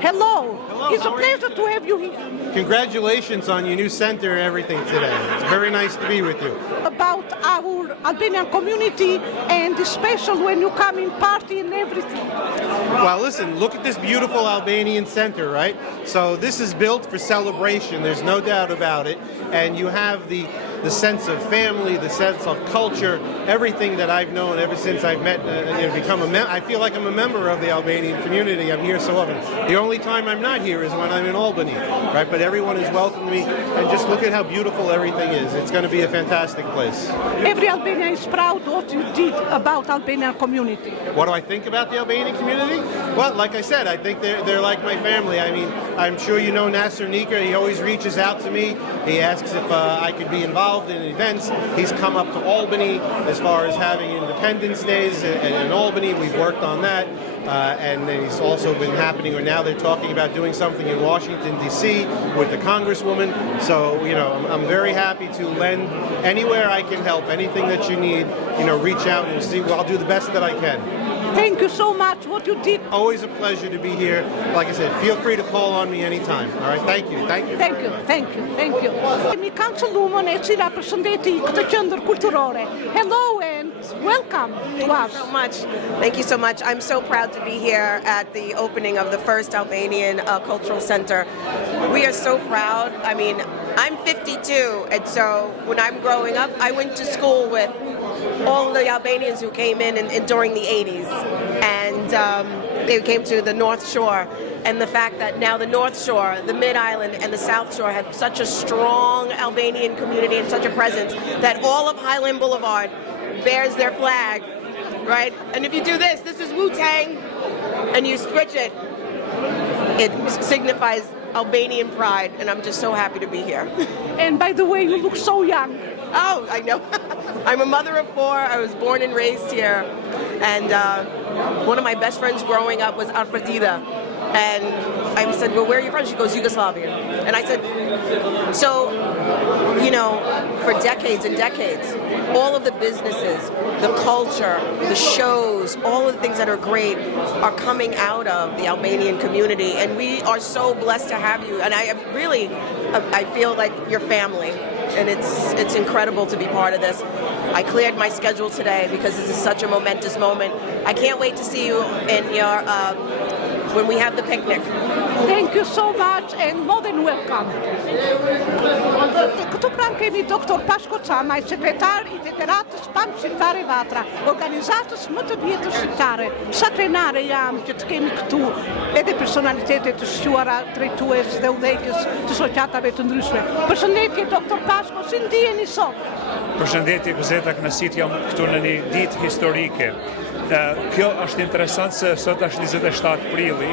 Hello. It's a pleasure to have you here. Congratulations on your new center and everything today. It's very nice to be with you. About our Albanian community and special when you come in party and everything. Well, listen, look at this beautiful Albanian center, right? So this is built for celebration, there's no doubt about it. And you have the sense of family, the sense of culture, everything that I've known ever since I've met, I feel like I'm a member of the Albanian community. I'm here so often. The only time I'm not here is when I'm in Albany, right? But everyone has welcomed me, and just look at how beautiful everything is. It's going to be a fantastic place. Every Albanian is proud of what you did about Albanian community. What do I think about the Albanian community? Well, like I said, I think they're like my family. I mean, I'm sure you know Nasser Nika. He always reaches out to me. He asks if I could be involved in events. He's come up to Albany as far as having Independence Days in Albany. We've worked on that. and then he's also been happening, or now they're talking about doing something in Washington, D.C. with the Congresswoman. So, I'm very happy to lend anywhere I can help, anything that you need, reach out and see. Well, I'll do the best that I can. Thank you so much what you did. Always a pleasure to be here. Like I said, feel free to call on me anytime. All right, thank you. Thank you. Kemi kancellumen e cila përshëndeti këtë qendër kulturore. Hello and welcome to us. Thank you so much. Thank you so much. I'm so proud to be here at the opening of the first Albanian Cultural Center. We are so proud. I mean, I'm 52, and so when I'm growing up, I went to school with all the Albanians who came in during the 80s, and they came to the North Shore. And the fact that now the North Shore, the Mid-Island, and the South Shore have such a strong Albanian community and such a presence that all of Highland Boulevard bears their flag, right? And if you do this is Wu-Tang, and you stretch it, it signifies Albanian pride, and I'm just so happy to be here. And by the way, you look so young. Oh, I know. I'm a mother of 4. I was born and raised here, and one of my best friends growing up was Alfredida. And I said, well, where are you from? She goes, Yugoslavia. And I said, so, for decades and decades, all of the businesses, the culture, the shows, all of the things that are great are coming out of the Albanian community. And we are so blessed to have you. And I feel like your family. And it's incredible to be part of this. I cleared my schedule today because this is such a momentous moment. I can't wait to see you in your when we have the picnic. Thank you so much and more than welcome. Këtu pranë kemi Dr. Pashko Çamaj, sekretar I Federatës Pan-Shqiptare Vatra, organizatës më të vjetër shqiptare. Sa krenare jam që të kemi këtu edhe personalitete të shquara, drejtues dhe udhëheqës të shoqatave të ndryshme. Përshëndetje Dr. Pashko, si ndiheni sot? Përshëndetje Gëzeta, kënaqësi jam këtu në një ditë historike. Kjo është interesant se sot është 27 prilli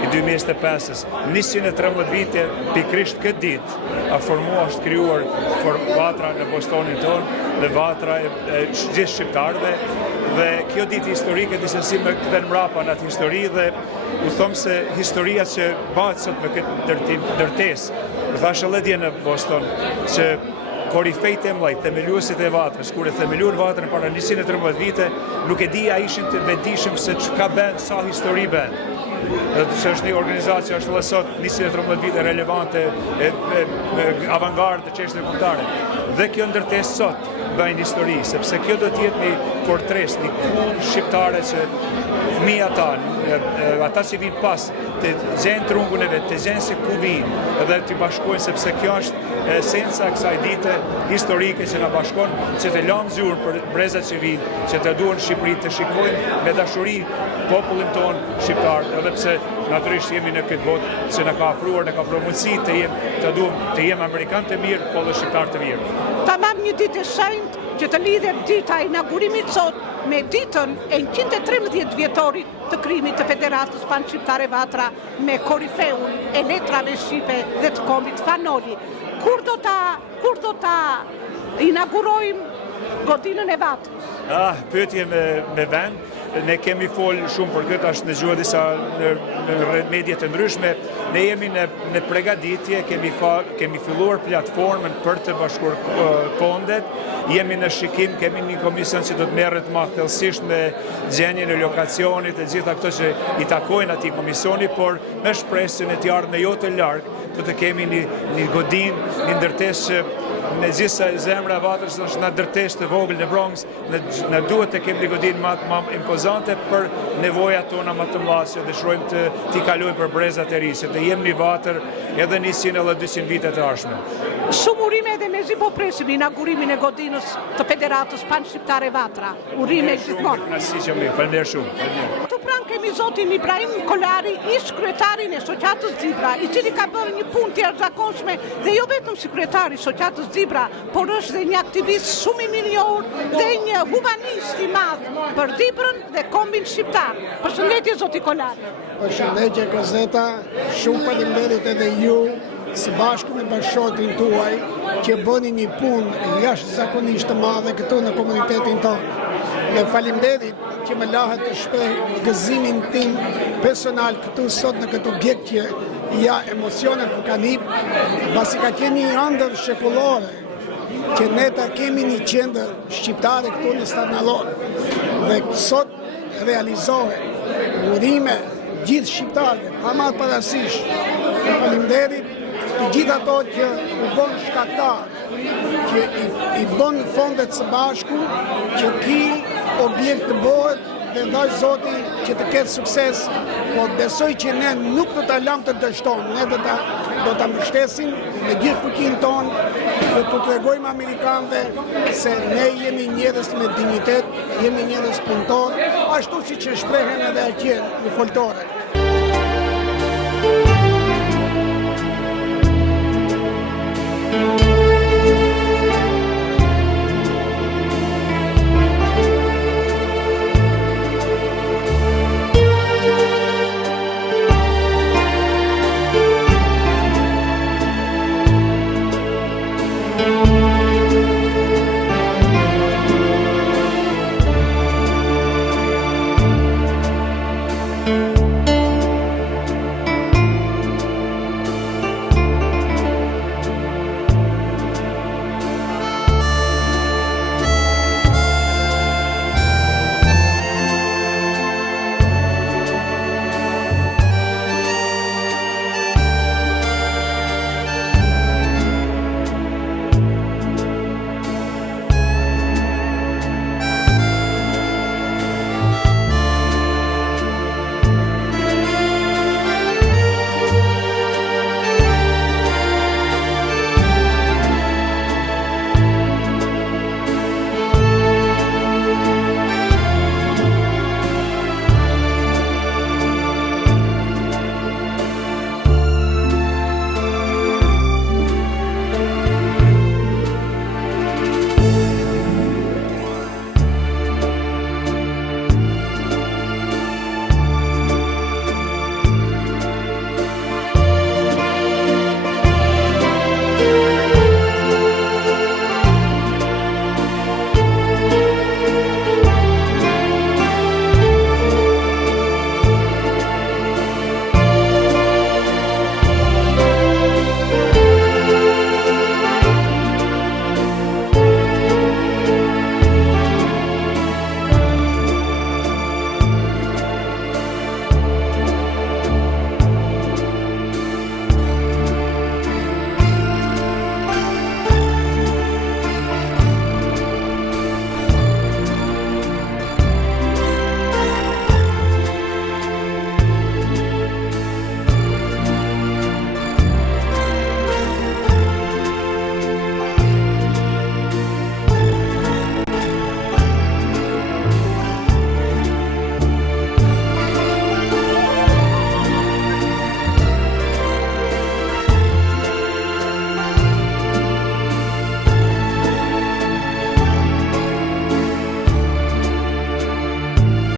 I 2005-ës. 113 vite pikrisht këtë ditë është krijuar vatra në Bostonin tonë dhe vatra e gjithë shqiptarëve dhe kjo ditë historike disi më kthen mbrapa në atë histori dhe u them se historia që bëhet sot me këtë ndërtesë. U thashë edhe dje në Boston që korifejt e mlajt, themeluesit e vatrës, kur e themeluar vatrën para 113 vite, nuk e dija ishin të vetëdijshëm se çka bën, sa histori bën. Që është një organizacija është edhe sot 113 vite relevante, avangardë të çështjeve kombëtare. Dhe kjo ndërtesë sot bën histori, sepse kjo do të jetë një fortresë, një kullë shqiptare që fëmija tanë, ata që vinë pas, të gjenë trungun e vetë, të gjenë se ku vinë, edhe të bashkojnë, sepse kjo është esenca kësaj dite historike që na bashkon, që të lamë zyrën për brezat që vinë, që të duan Shqipëri, të shikojnë me dashuri popullin tonë shqiptar, edhe pse natyrisht jemi në këtë botë që na ka ofruar mundësi të jem amerikan të mirë, po dhe shqiptar të mirë. Tamam një ditë e shenjtë që të lidhet dita e inaugurimit sot me ditën e 113 vjetorit të krijimit të Federatës Pan-Shqiptare Vatra me korifeun e letrave shqipe dhe të kombit Fanoli. Kur do ta inaugurojmë godinën e vatrës? Pyetje me vend. Ne kemi folë shumë për këtë, është në gjuhë disa në medje të ndryshme. Ne jemi në pregaditje, kemi filluar platformën për të bashkuar fondet, jemi në shikim, kemi një komision që do të merret më thellësisht me gjenjen e lokacionit e gjitha këto që I takojnë atij komisioni, por me shpresën e të ardhmë jo të larg, do të kemi një godinë, një ndërtesë që në gjithsa zemra e vatrës është në ndërtesë të vogël në Bronx, në duhet të kemi një godinë më impozante për nevojat tona më të mëdha që dëshirojmë t'i kalojmë për brezat e ri, se të jemi një vatër edhe 100 edhe 200 vite të ardhshme. Shumë urime edhe mezi po presim inaugurimin e godinës të Federatës Pan-Shqiptare Vatra. Urime gjithmonë. Faleminderit shumë. Këtu pranë kemi zotin Ibrahim Kolari, ish kryetarin e shoqatës Zibra, I cili ka bërë një punë të jashtëzakonshme dhe jo vetëm si kryetari I shoqatës Zibra, por është dhe një aktivist shumë I mirënjohur dhe një humanist I madh për Zibrën dhe kombin shqiptar. Përshëndetje zoti Kolari. Përshëndetje Gazeta, shumë faleminderit edhe ju së bashku me bashkëshortin tuaj që bëni një punë jashtëzakonisht të madhe këtu në komunitetin tonë. Dhe faleminderit që më lahet të shpreh gëzimin tim personal këtu sot në këtë objekt që ja emocionet më kanë hip, pasi ka qenë një ëndër shekullore që ne ta kemi një qendër shqiptare këtu në Staten. Dhe sot realizohet urime gjithë shqiptarëve, pa marrë parasysh. Faleminderit të gjithë ato që u bën shkaktar, që i bën fondet së bashku, që ky objekt të bëhet dhe ndash Zoti që të ketë sukses, po besoj që ne nuk do ta lëmë të dështon, ne do ta mbështesim me gjithë fuqinë tonë, dhe të tregojmë amerikanëve se ne jemi njerëz me dinjitet, jemi njerëz punëtor, ashtu siç e shprehen edhe atje në foltore.